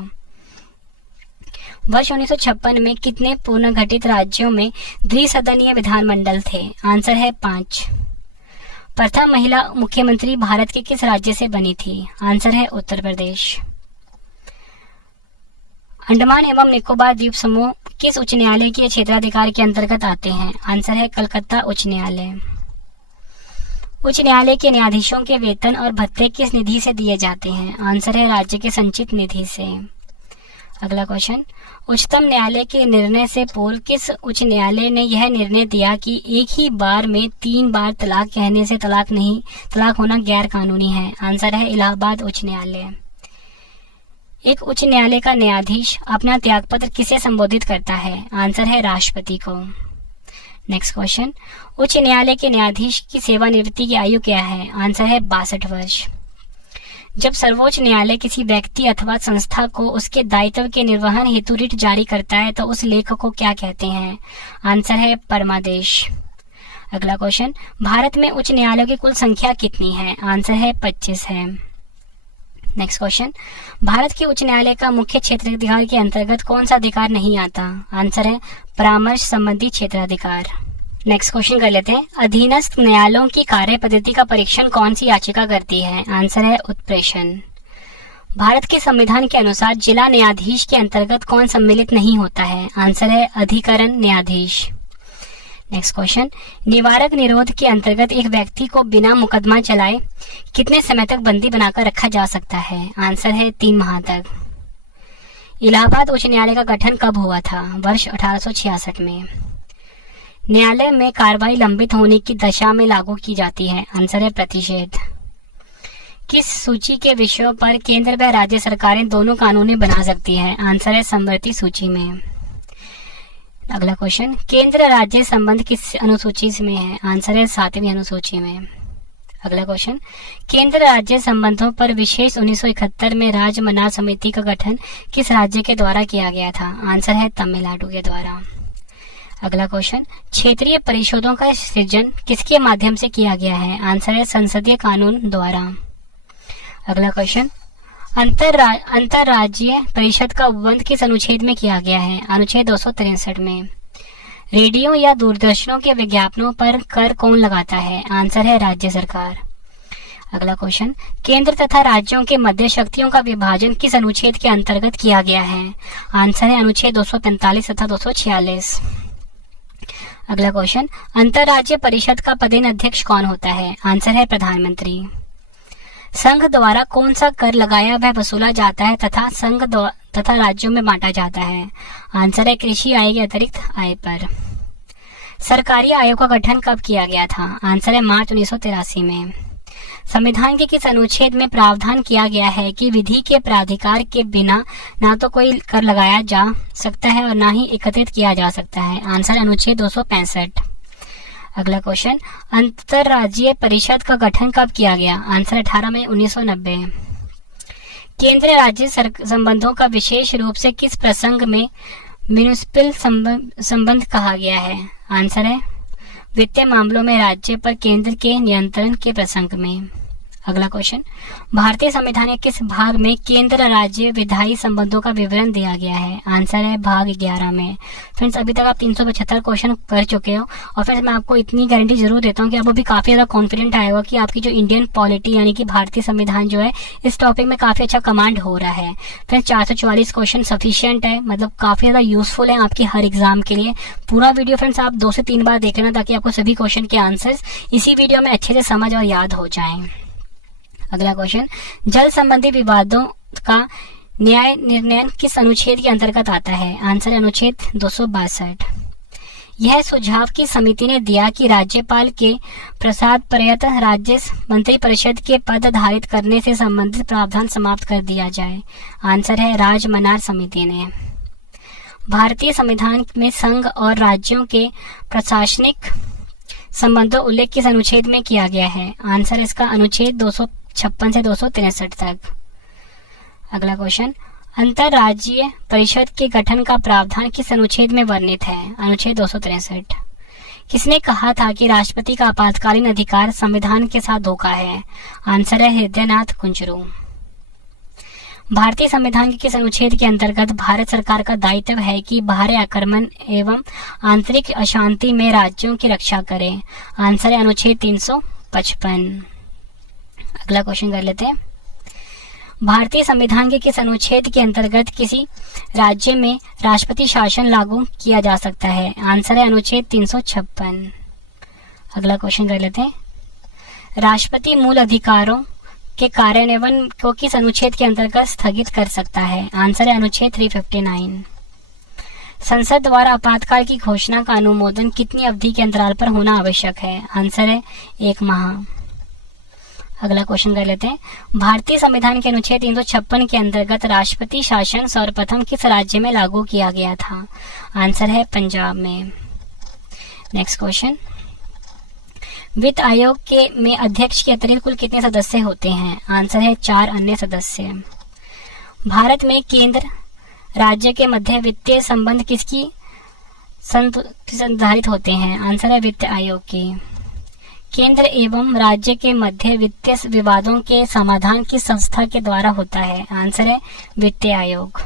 वर्ष 1956 में कितने पुनर्गठित राज्यों में द्विसदनीय विधानमंडल थे? आंसर है 5। प्रथम महिला मुख्यमंत्री भारत के किस राज्य से बनी थी? आंसर है उत्तर प्रदेश। अंडमान एवं निकोबार द्वीप समूह किस उच्च न्यायालय के क्षेत्राधिकार के अंतर्गत आते हैं? आंसर है कलकत्ता उच्च न्यायालय। उच्च न्यायालय के न्यायाधीशों के वेतन और भत्ते किस निधि से दिए जाते हैं? आंसर है राज्य के संचित निधि से। अगला क्वेश्चन, उच्चतम न्यायालय के निर्णय से पूर्व किस उच्च न्यायालय ने यह निर्णय दिया कि एक ही बार में 3 बार तलाक कहने से तलाक होना गैर कानूनी है? आंसर है इलाहाबाद उच्च न्यायालय। एक उच्च न्यायालय का न्यायाधीश अपना त्यागपत्र किसे संबोधित करता है? आंसर है राष्ट्रपति को। नेक्स्ट क्वेश्चन, उच्च न्यायालय के न्यायाधीश की सेवानिवृत्ति की आयु क्या है? आंसर है 62 वर्ष। जब सर्वोच्च न्यायालय किसी व्यक्ति अथवा संस्था को उसके दायित्व के निर्वहन हेतु रिट जारी करता है तो उस लेख को क्या कहते हैं? आंसर है परमादेश। अगला क्वेश्चन, भारत में उच्च न्यायालयों की कुल संख्या कितनी है? आंसर है 25 है। नेक्स्ट क्वेश्चन, भारत के उच्च न्यायालय का मुख्य क्षेत्राधिकार के अंतर्गत कौन सा अधिकार नहीं आता? आंसर है परामर्श संबंधी क्षेत्राधिकार। नेक्स्ट क्वेश्चन कर लेते हैं, अधीनस्थ न्यायालयों की कार्य पद्धति का परीक्षण कौन सी याचिका करती है? आंसर है उत्प्रेषण। भारत के संविधान के अनुसार जिला न्यायाधीश के अंतर्गत कौन सम्मिलित नहीं होता है? आंसर है अधिकरण न्यायाधीश। नेक्स्ट क्वेश्चन, निवारक निरोध के अंतर्गत एक व्यक्ति को बिना मुकदमा चलाए कितने समय तक बंदी बनाकर रखा जा सकता है? आंसर है 3 माह तक। इलाहाबाद उच्च न्यायालय का गठन कब हुआ था? वर्ष 1866 में। न्यायालय में कार्रवाई लंबित होने की दशा में लागू की जाती है? आंसर है प्रतिषेध। किस सूची के विषयों पर केंद्र व राज्य सरकारें दोनों कानूनें बना सकती हैं? आंसर है समवर्ती सूची में। अगला क्वेश्चन, केंद्र राज्य संबंध किस अनुसूची में है? आंसर है 7वीं अनुसूची में। अगला क्वेश्चन, केंद्र राज्य संबंधों पर विशेष 1971 में राज्य मन्नार समिति का गठन किस राज्य के द्वारा किया गया था? आंसर है तमिलनाडु के द्वारा। अगला क्वेश्चन, क्षेत्रीय परिषदों का सृजन किसके माध्यम से किया गया है? आंसर है संसदीय कानून द्वारा। अगला क्वेश्चन, अंतरराज्यीय परिषद का उपबंध किस अनुच्छेद में किया गया है? अनुच्छेद 263 में। रेडियो या दूरदर्शनों के विज्ञापनों पर कर कौन लगाता है? आंसर है राज्य सरकार। अगला क्वेश्चन, केंद्र तथा राज्यों के मध्य शक्तियों का विभाजन किस अनुच्छेद के अंतर्गत किया गया है? आंसर है अनुच्छेद 245 तथा 246। अगला क्वेश्चन, अंतरराज्यीय परिषद का पदेन अध्यक्ष कौन होता है? आंसर है प्रधानमंत्री। संघ द्वारा कौन सा कर लगाया व वसूला जाता है तथा संघ तथा राज्यों में बांटा जाता है? आंसर है कृषि आय के अतिरिक्त आय पर। सरकारी आयोग का गठन कब किया गया था? आंसर है मार्च 1983 में। संविधान के किस अनुच्छेद में प्रावधान किया गया है कि विधि के प्राधिकार के बिना ना तो कोई कर लगाया जा सकता है और ना ही एकत्रित किया जा सकता है? आंसर है अनुच्छेद 265। अगला क्वेश्चन, अंतरराज्यीय परिषद का गठन कब किया गया? आंसर 18 मई 1990। केंद्र राज्य संबंधों का विशेष रूप से किस प्रसंग में म्युनिसिपल संबंध कहा गया है? आंसर है वित्तीय मामलों में राज्य पर केंद्र के नियंत्रण के प्रसंग में। अगला क्वेश्चन, भारतीय संविधान के किस भाग में केंद्र राज्य विधायी संबंधों का विवरण दिया गया है? आंसर है भाग 11 में। फ्रेंड्स, अभी तक आप 375 क्वेश्चन कर चुके हो और फ्रेंड्स मैं आपको इतनी गारंटी जरूर देता हूँ कि आपको भी काफी ज्यादा कॉन्फिडेंट आएगा कि आपकी जो इंडियन पॉलिटी यानी कि भारतीय संविधान जो है इस टॉपिक में काफी अच्छा कमांड हो रहा है। फ्रेंड्स, 444 क्वेश्चन सफिशियंट है, मतलब काफी ज्यादा यूजफुल है आपके हर एग्जाम के लिए। पूरा वीडियो फ्रेंड्स आप 2 से 3 बार देख लेना ताकि आपको सभी क्वेश्चन के आंसर्स इसी वीडियो में अच्छे से समझ और याद हो जाएं। अगला क्वेश्चन, जल संबंधी विवादों का न्याय निर्णय किस अनुच्छेद के अंतर्गत आता है? आंसर अनुच्छेद 262। यह सुझाव की समिति ने दिया कि राज्यपाल के प्रसाद पर्यंत राज्य मंत्रिपरिषद के पद धारित करने से संबंधित प्रावधान समाप्त कर दिया जाए? आंसर है राज्य मन्नार समिति ने। भारतीय संविधान में संघ और राज्यों के प्रशासनिक संबंधों उल्लेख किस अनुच्छेद में किया गया है? आंसर इसका अनुच्छेद 256 से 263 तक। अगला क्वेश्चन, अंतरराज्यीय परिषद के गठन का प्रावधान किस अनुच्छेद में वर्णित है? अनुच्छेद 263। किसने कहा था कि राष्ट्रपति का आपातकालीन अधिकार संविधान के साथ धोखा है? आंसर है हृदयनाथ कुंजरू। भारतीय संविधान के किस अनुच्छेद के अंतर्गत भारत सरकार का दायित्व है कि बाहरी आक्रमण एवं आंतरिक अशांति में राज्यों की रक्षा करे? आंसर है अनुच्छेद 355। अगला क्वेश्चन कर लेते हैं, भारतीय संविधान के किस अनुच्छेद के अंतर्गत किसी राज्य में राष्ट्रपति शासन लागू किया जा सकता है? आंसर है अनुच्छेद 356। अगला क्वेश्चन कर लेते हैं, राष्ट्रपति मूल अधिकारों के कार्यान्वयन को किस अनुच्छेद के अंतर्गत स्थगित कर सकता है? आंसर है अनुच्छेद 359। संसद द्वारा आपातकाल की घोषणा का अनुमोदन कितनी अवधि के अंतराल पर होना आवश्यक है? आंसर है 1 माह। अगला क्वेश्चन कर लेते हैं, भारतीय संविधान के अनुच्छेद 356 के अंतर्गत राष्ट्रपति शासन सर्वप्रथम किस राज्य में लागू किया गया था? आंसर है पंजाब में। नेक्स्ट क्वेश्चन, वित्त आयोग के में अध्यक्ष के अतिरिक्त कुल कितने सदस्य होते हैं? आंसर है 4 अन्य सदस्य। भारत में केंद्र राज्य के मध्य वित्तीय संबंध किसकी संधारित होते हैं? आंसर है वित्त आयोग की। केंद्र एवं राज्य के मध्य वित्तीय विवादों के समाधान किस संस्था के द्वारा होता है? आंसर है वित्त आयोग।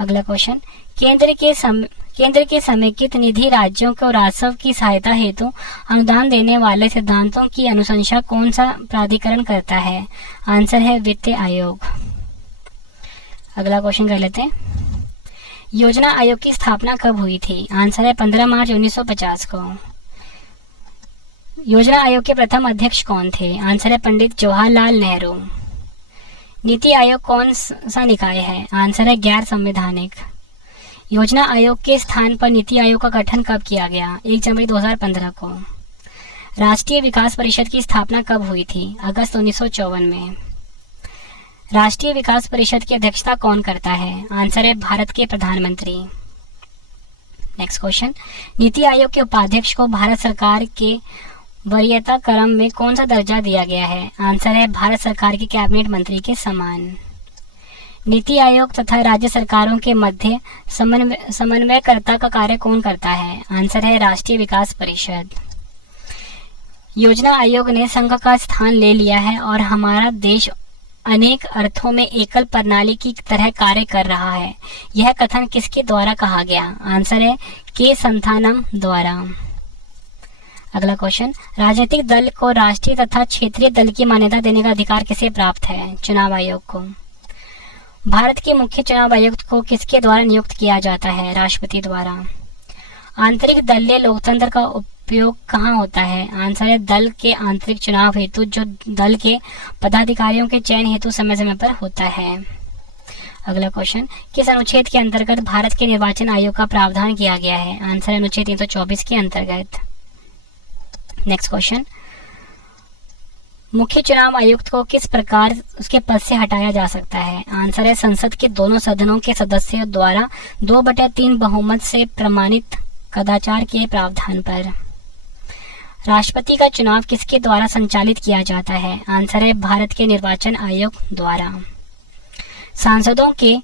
अगला क्वेश्चन, केंद्र के समेकित निधि राज्यों को राजस्व की सहायता हेतु अनुदान देने वाले सिद्धांतों की अनुशंसा कौन सा प्राधिकरण करता है? आंसर है वित्त आयोग। अगला क्वेश्चन कर लेते हैं, योजना आयोग की स्थापना कब हुई थी? आंसर है 15 मार्च 1950 को। योजना आयोग के प्रथम अध्यक्ष कौन थे? आंसर है पंडित जवाहरलाल नेहरू। नीति आयोग कौन सा निकाय है? आंसर है गैर संवैधानिक। योजना आयोग के स्थान पर नीति आयोग का गठन कब किया गया? 1 जनवरी 2015 को। राष्ट्रीय विकास परिषद की स्थापना कब हुई थी? अगस्त 1954 में। राष्ट्रीय विकास परिषद की अध्यक्षता कौन करता है? आंसर है भारत के प्रधानमंत्री। नेक्स्ट क्वेश्चन, नीति आयोग के उपाध्यक्ष को भारत सरकार के वरीयता क्रम में कौन सा दर्जा दिया गया है? आंसर है भारत सरकार के कैबिनेट मंत्री के समान। नीति आयोग तथा राज्य सरकारों के मध्य समन्वयकर्ता का कार्य कौन करता है? आंसर है राष्ट्रीय विकास परिषद। योजना आयोग ने संघ का स्थान ले लिया है और हमारा देश अनेक अर्थों में एकल प्रणाली की तरह कार्य कर रहा है। यह कथन किसके द्वारा कहा गया? आंसर है के संथानम द्वारा। अगला क्वेश्चन, राजनीतिक दल को राष्ट्रीय तथा क्षेत्रीय दल की मान्यता देने का अधिकार किसे प्राप्त है? चुनाव आयोग को। भारत के मुख्य चुनाव आयुक्त को किसके द्वारा नियुक्त किया जाता है? राष्ट्रपति द्वारा। आंतरिक दलीय लोकतंत्र का उपयोग कहाँ होता है? आंसर है दल के आंतरिक चुनाव हेतु, जो दल के पदाधिकारियों के चयन हेतु समय समय पर होता है। अगला क्वेश्चन, किस अनुच्छेद के अंतर्गत भारत के निर्वाचन आयोग का प्रावधान किया गया है? आंसर है अनुच्छेद 324 के अंतर्गत। नेक्स्ट क्वेश्चन, मुख्य चुनाव आयुक्त को किस प्रकार उसके पद से हटाया जा सकता है? आंसर है संसद के दोनों सदनों के सदस्यों द्वारा 2/3 बहुमत से प्रमाणित कदाचार के प्रावधान पर। राष्ट्रपति का चुनाव किसके द्वारा संचालित किया जाता है? आंसर है भारत के निर्वाचन आयोग द्वारा। सांसदों के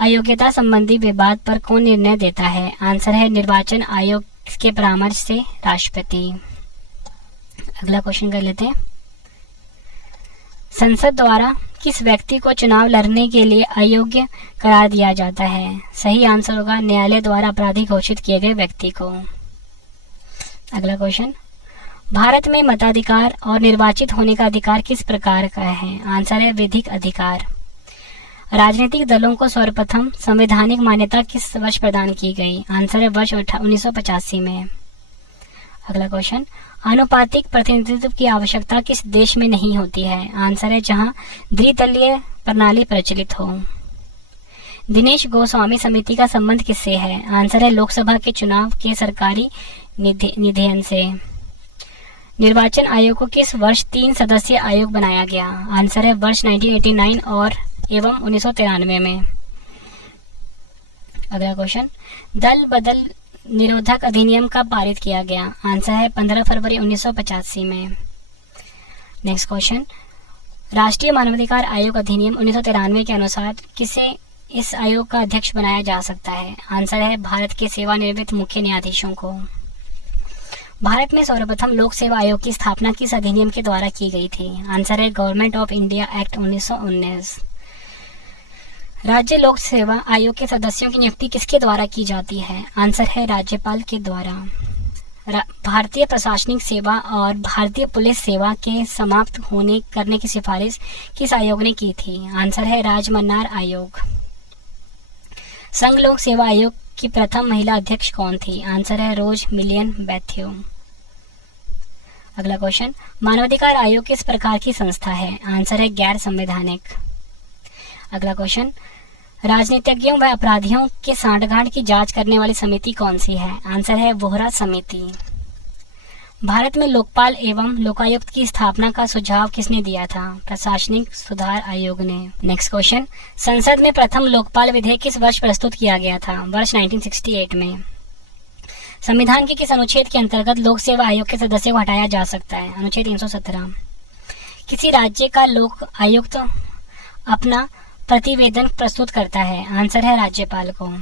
अयोग्यता संबंधी विवाद पर कौन निर्णय देता है? आंसर है निर्वाचन आयोग के परामर्श से राष्ट्रपति। अगला क्वेश्चन कर लेते हैं, संसद द्वारा किस व्यक्ति को चुनाव लड़ने के लिए अयोग्य करार दिया जाता है? सही आंसर होगा न्यायालय द्वारा अपराधी घोषित किए गए व्यक्ति को। अगला क्वेश्चन, भारत में मताधिकार और निर्वाचित होने का अधिकार किस प्रकार का है? आंसर है विधिक अधिकार। राजनीतिक दलों को सर्वप्रथम संवैधानिक मान्यता किस वर्ष प्रदान की गई? आंसर है वर्ष 1985 में। अगला क्वेश्चन, आनुपातिक प्रतिनिधित्व की आवश्यकता किस देश में नहीं होती है? आंसर है जहां द्विदलीय प्रणाली प्रचलित हो। दिनेश गोस्वामी समिति का संबंध किससे है? आंसर है लोकसभा के चुनाव के सरकारी निधीयन से। निर्वाचन आयोग को किस वर्ष 3 सदस्यीय आयोग बनाया गया? आंसर है वर्ष 1989 और एवं 1993 में। अगला क्वेश्चन, दल बदल निरोधक अधिनियम कब पारित किया गया? आंसर है 15 फरवरी 1985 में। नेक्स्ट क्वेश्चन, राष्ट्रीय मानवाधिकार आयोग अधिनियम 1993 के अनुसार किसे इस आयोग का अध्यक्ष बनाया जा सकता है? आंसर है भारत के सेवानिवृत्त मुख्य न्यायाधीशों को। भारत में सर्वप्रथम लोक सेवा आयोग की स्थापना किस अधिनियम के द्वारा की गई थी? आंसर है गवर्नमेंट ऑफ इंडिया एक्ट 1919। राज्य लोक सेवा आयोग के सदस्यों की नियुक्ति किसके द्वारा की जाती है? आंसर है राज्यपाल के द्वारा। भारतीय प्रशासनिक सेवा और भारतीय पुलिस सेवा के समाप्त करने की सिफारिश किस आयोग ने की थी? आंसर है राजमन्नार आयोग। संघ लोक सेवा आयोग की प्रथम महिला अध्यक्ष कौन थी? आंसर है रोज मिलियन बैथ्यू। अगला क्वेश्चन, मानवाधिकार आयोग किस प्रकार की संस्था है? आंसर है गैर संवैधानिक। अगला क्वेश्चन, राजनीतिज्ञों व अपराधियों के सांठगांठ की जांच करने वाली समिति कौन सी है? आंसर है वोहरा समिति। भारत में लोकपाल एवं लोकायुक्त की स्थापना का सुझाव किसने दिया था? प्रशासनिक सुधार आयोग ने। नेक्स्ट क्वेश्चन, संसद में प्रथम लोकपाल विधेयक किस वर्ष प्रस्तुत किया गया था? वर्ष 1968 में। संविधान के किस अनुच्छेद के अंतर्गत लोक सेवा आयोग के सदस्य को हटाया जा सकता है? अनुच्छेद 317। किसी राज्य का लोक आयुक्त अपना प्रतिवेदन प्रस्तुत करता है? आंसर है राज्यपाल को।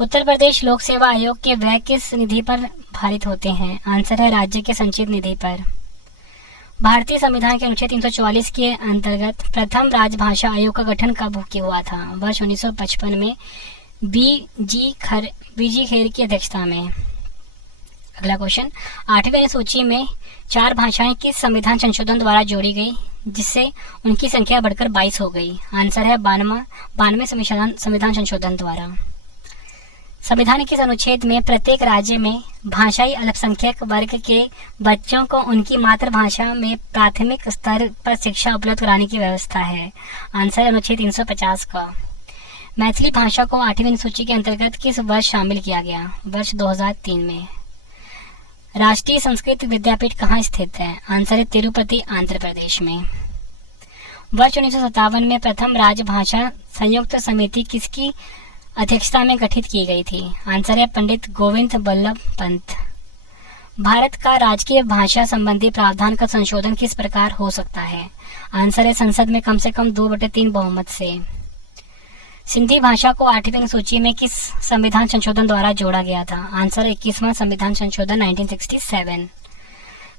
उत्तर प्रदेश लोक सेवा आयोग के व्यय किस निधि पर भारित होते हैं? आंसर है राज्य के संचित निधि पर। भारतीय संविधान के अनुच्छेद 344 के अंतर्गत प्रथम राजभाषा आयोग का गठन कब हुआ था? वर्ष 1955 में बीजी खेर की अध्यक्षता में। अगला क्वेश्चन, 8वीं अनुसूची में 4 भाषाएं किस संविधान संशोधन द्वारा जोड़ी गई जिससे उनकी संख्या बढ़कर 22 हो गई? आंसर है 92 संविधान संशोधन द्वारा। संविधान के अनुच्छेद में प्रत्येक राज्य में भाषाई अल्पसंख्यक वर्ग के बच्चों को उनकी मातृभाषा में प्राथमिक स्तर पर शिक्षा उपलब्ध कराने की व्यवस्था है? आंसर है अनुच्छेद 350 का। मैथिली भाषा को 8वीं अनुसूची के अंतर्गत किस वर्ष शामिल किया गया? वर्ष 2003 में। राष्ट्रीय संस्कृत विद्यापीठ कहाँ स्थित है? आंसर है तिरुपति, आंध्र प्रदेश में। वर्ष 1957 में प्रथम राजभाषा संयुक्त समिति किसकी अध्यक्षता में गठित की गई थी? आंसर है पंडित गोविंद बल्लभ पंत। भारत का राजकीय भाषा संबंधी प्रावधान का संशोधन किस प्रकार हो सकता है? आंसर है संसद में कम से कम 2/3 बहुमत से। सिंधी भाषा को 8वीं अनुसूची में किस संविधान संशोधन द्वारा जोड़ा गया था? आंसर 21वां संविधान संशोधन 1967।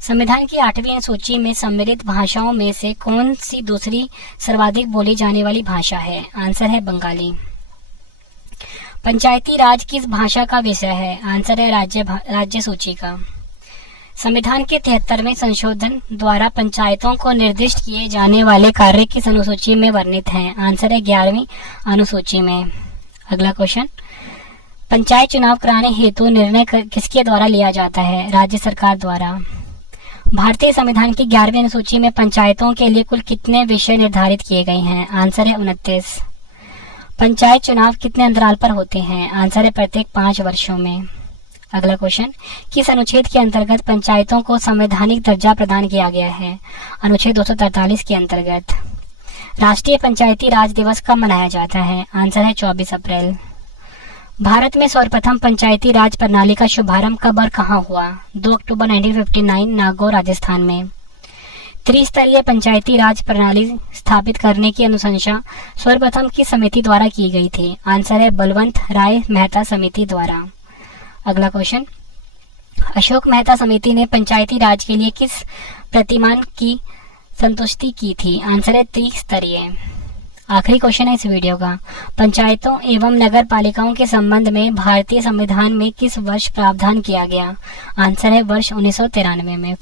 संविधान की 8वीं अनुसूची में सम्मिलित भाषाओं में से कौन सी दूसरी सर्वाधिक बोली जाने वाली भाषा है? आंसर है बंगाली। पंचायती राज किस भाषा का विषय है? आंसर है राज्य सूची का। संविधान के 73वें संशोधन द्वारा पंचायतों को निर्दिष्ट किए जाने वाले कार्य किस अनुसूची में वर्णित हैं? आंसर है 11वीं अनुसूची में। अगला क्वेश्चन, पंचायत चुनाव कराने हेतु निर्णय किसके द्वारा लिया जाता है? राज्य सरकार द्वारा। भारतीय संविधान की 11वीं अनुसूची में पंचायतों के लिए कुल कितने विषय निर्धारित किए गए हैं? आंसर है 29। पंचायत चुनाव कितने अंतराल पर होते हैं? आंसर है प्रत्येक 5 वर्षों में। अगला क्वेश्चन, किस अनुच्छेद के अंतर्गत पंचायतों को संवैधानिक दर्जा प्रदान किया गया है? अनुच्छेद 243 के अंतर्गत। राष्ट्रीय पंचायती राज दिवस कब मनाया जाता है? आंसर है 24 अप्रैल। भारत में सर्वप्रथम पंचायती राज प्रणाली का शुभारंभ कब और कहां हुआ? 2 अक्टूबर 1959 नागौर राजस्थान में। त्रिस्तरीय पंचायती राज प्रणाली स्थापित करने की अनुशंसा सर्वप्रथम किस समिति द्वारा की गई थी? आंसर है बलवंत राय मेहता समिति द्वारा। अगला क्वेश्चन, अशोक मेहता समिति ने पंचायती राज के लिए किस प्रतिमान की संतुष्टि की थी? आंसर है त्रिस्तरीय। आखिरी क्वेश्चन है इस वीडियो का, पंचायतों एवं नगर पालिकाओं के संबंध में भारतीय संविधान में किस वर्ष प्रावधान किया गया? आंसर है वर्ष 1993 में।